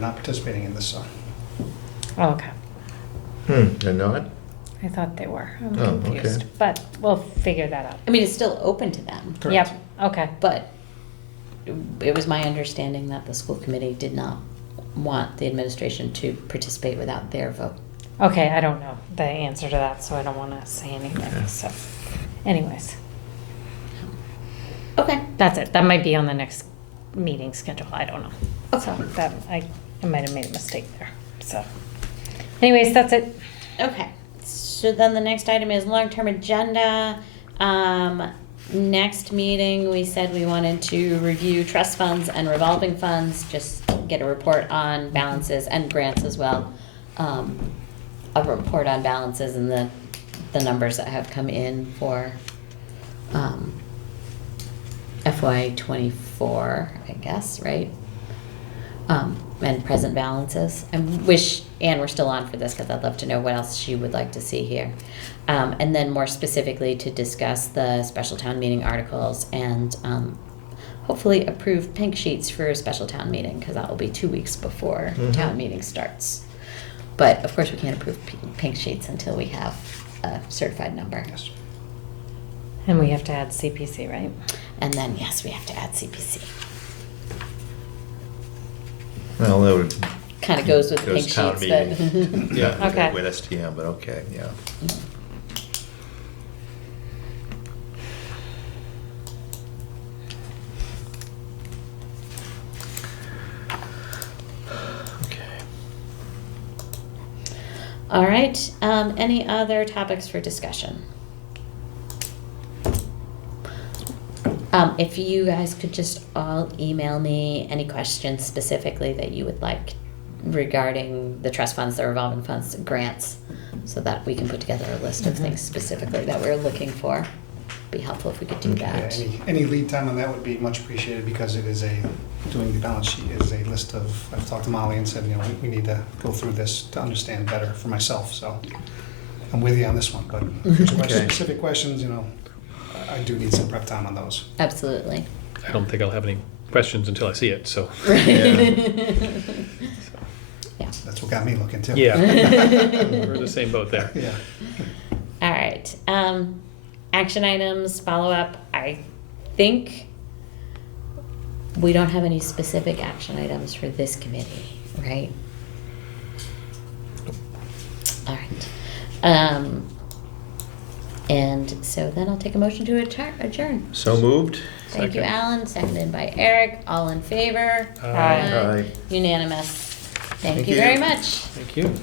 not participating in this, so. Oh, okay. They're not? I thought they were. I'm Oh, confused, okay. but we'll figure that out. I mean, it's still open to them. Yep, okay. But it was my understanding that the school committee did not want the administration to participate without their vote. Okay, I don't know the answer to that, so I don't want to say anything, so. Anyways, Okay. that's it. That might be on the next meeting schedule, I don't know. So that, I might have made a mistake there, so. Anyways, that's it. Okay. So then the next item is long-term agenda. Next meeting, we said we wanted to review trust funds and revolving funds, just get a report on balances and grants as well. A report on balances and the numbers that have come in for FY '24, I guess, right? And present balances. I wish Ann were still on for this, because I'd love to know what else she would like to see here. And then more specifically to discuss the special town meeting articles and hopefully approve pink sheets for a special town meeting, because that will be 2 weeks before town meeting starts. But of course, we can't approve pink sheets until we have a certified number. Yes. And we have to add CPC, right? And then, yes, we have to add CPC. Well, that would. Kind of goes with the goes pink town sheets, meeting. but. Yeah, Okay. with STM, but okay, yeah. Okay. All right, any other topics for discussion? If you guys could just all email me any questions specifically that you would like regarding the trust funds, the revolving funds, grants, so that we can put together a list of things specifically that we're looking for. Be helpful if we could do Yeah, that. any lead time on that would be much appreciated, because it is doing the balance sheet is a list of, I've talked to Molly and said, we need to go through this to understand better for myself, so I'm with you on this one, but if there's Okay. specific questions, I do need some prep time on those. Absolutely. I don't think I'll have any questions until I see it, so. That's what got me looking too. Yeah, we're in the same boat there. Yeah. All right, action items, follow-up. I think we don't have any specific action items for this committee, right? All right. And so then I'll take a motion to adjourn. So moved? Thank you, Second. Alan, seconded by Eric, all in favor? Aye. Aye. Unanimous. Thank Thank you you. very much. Thank you.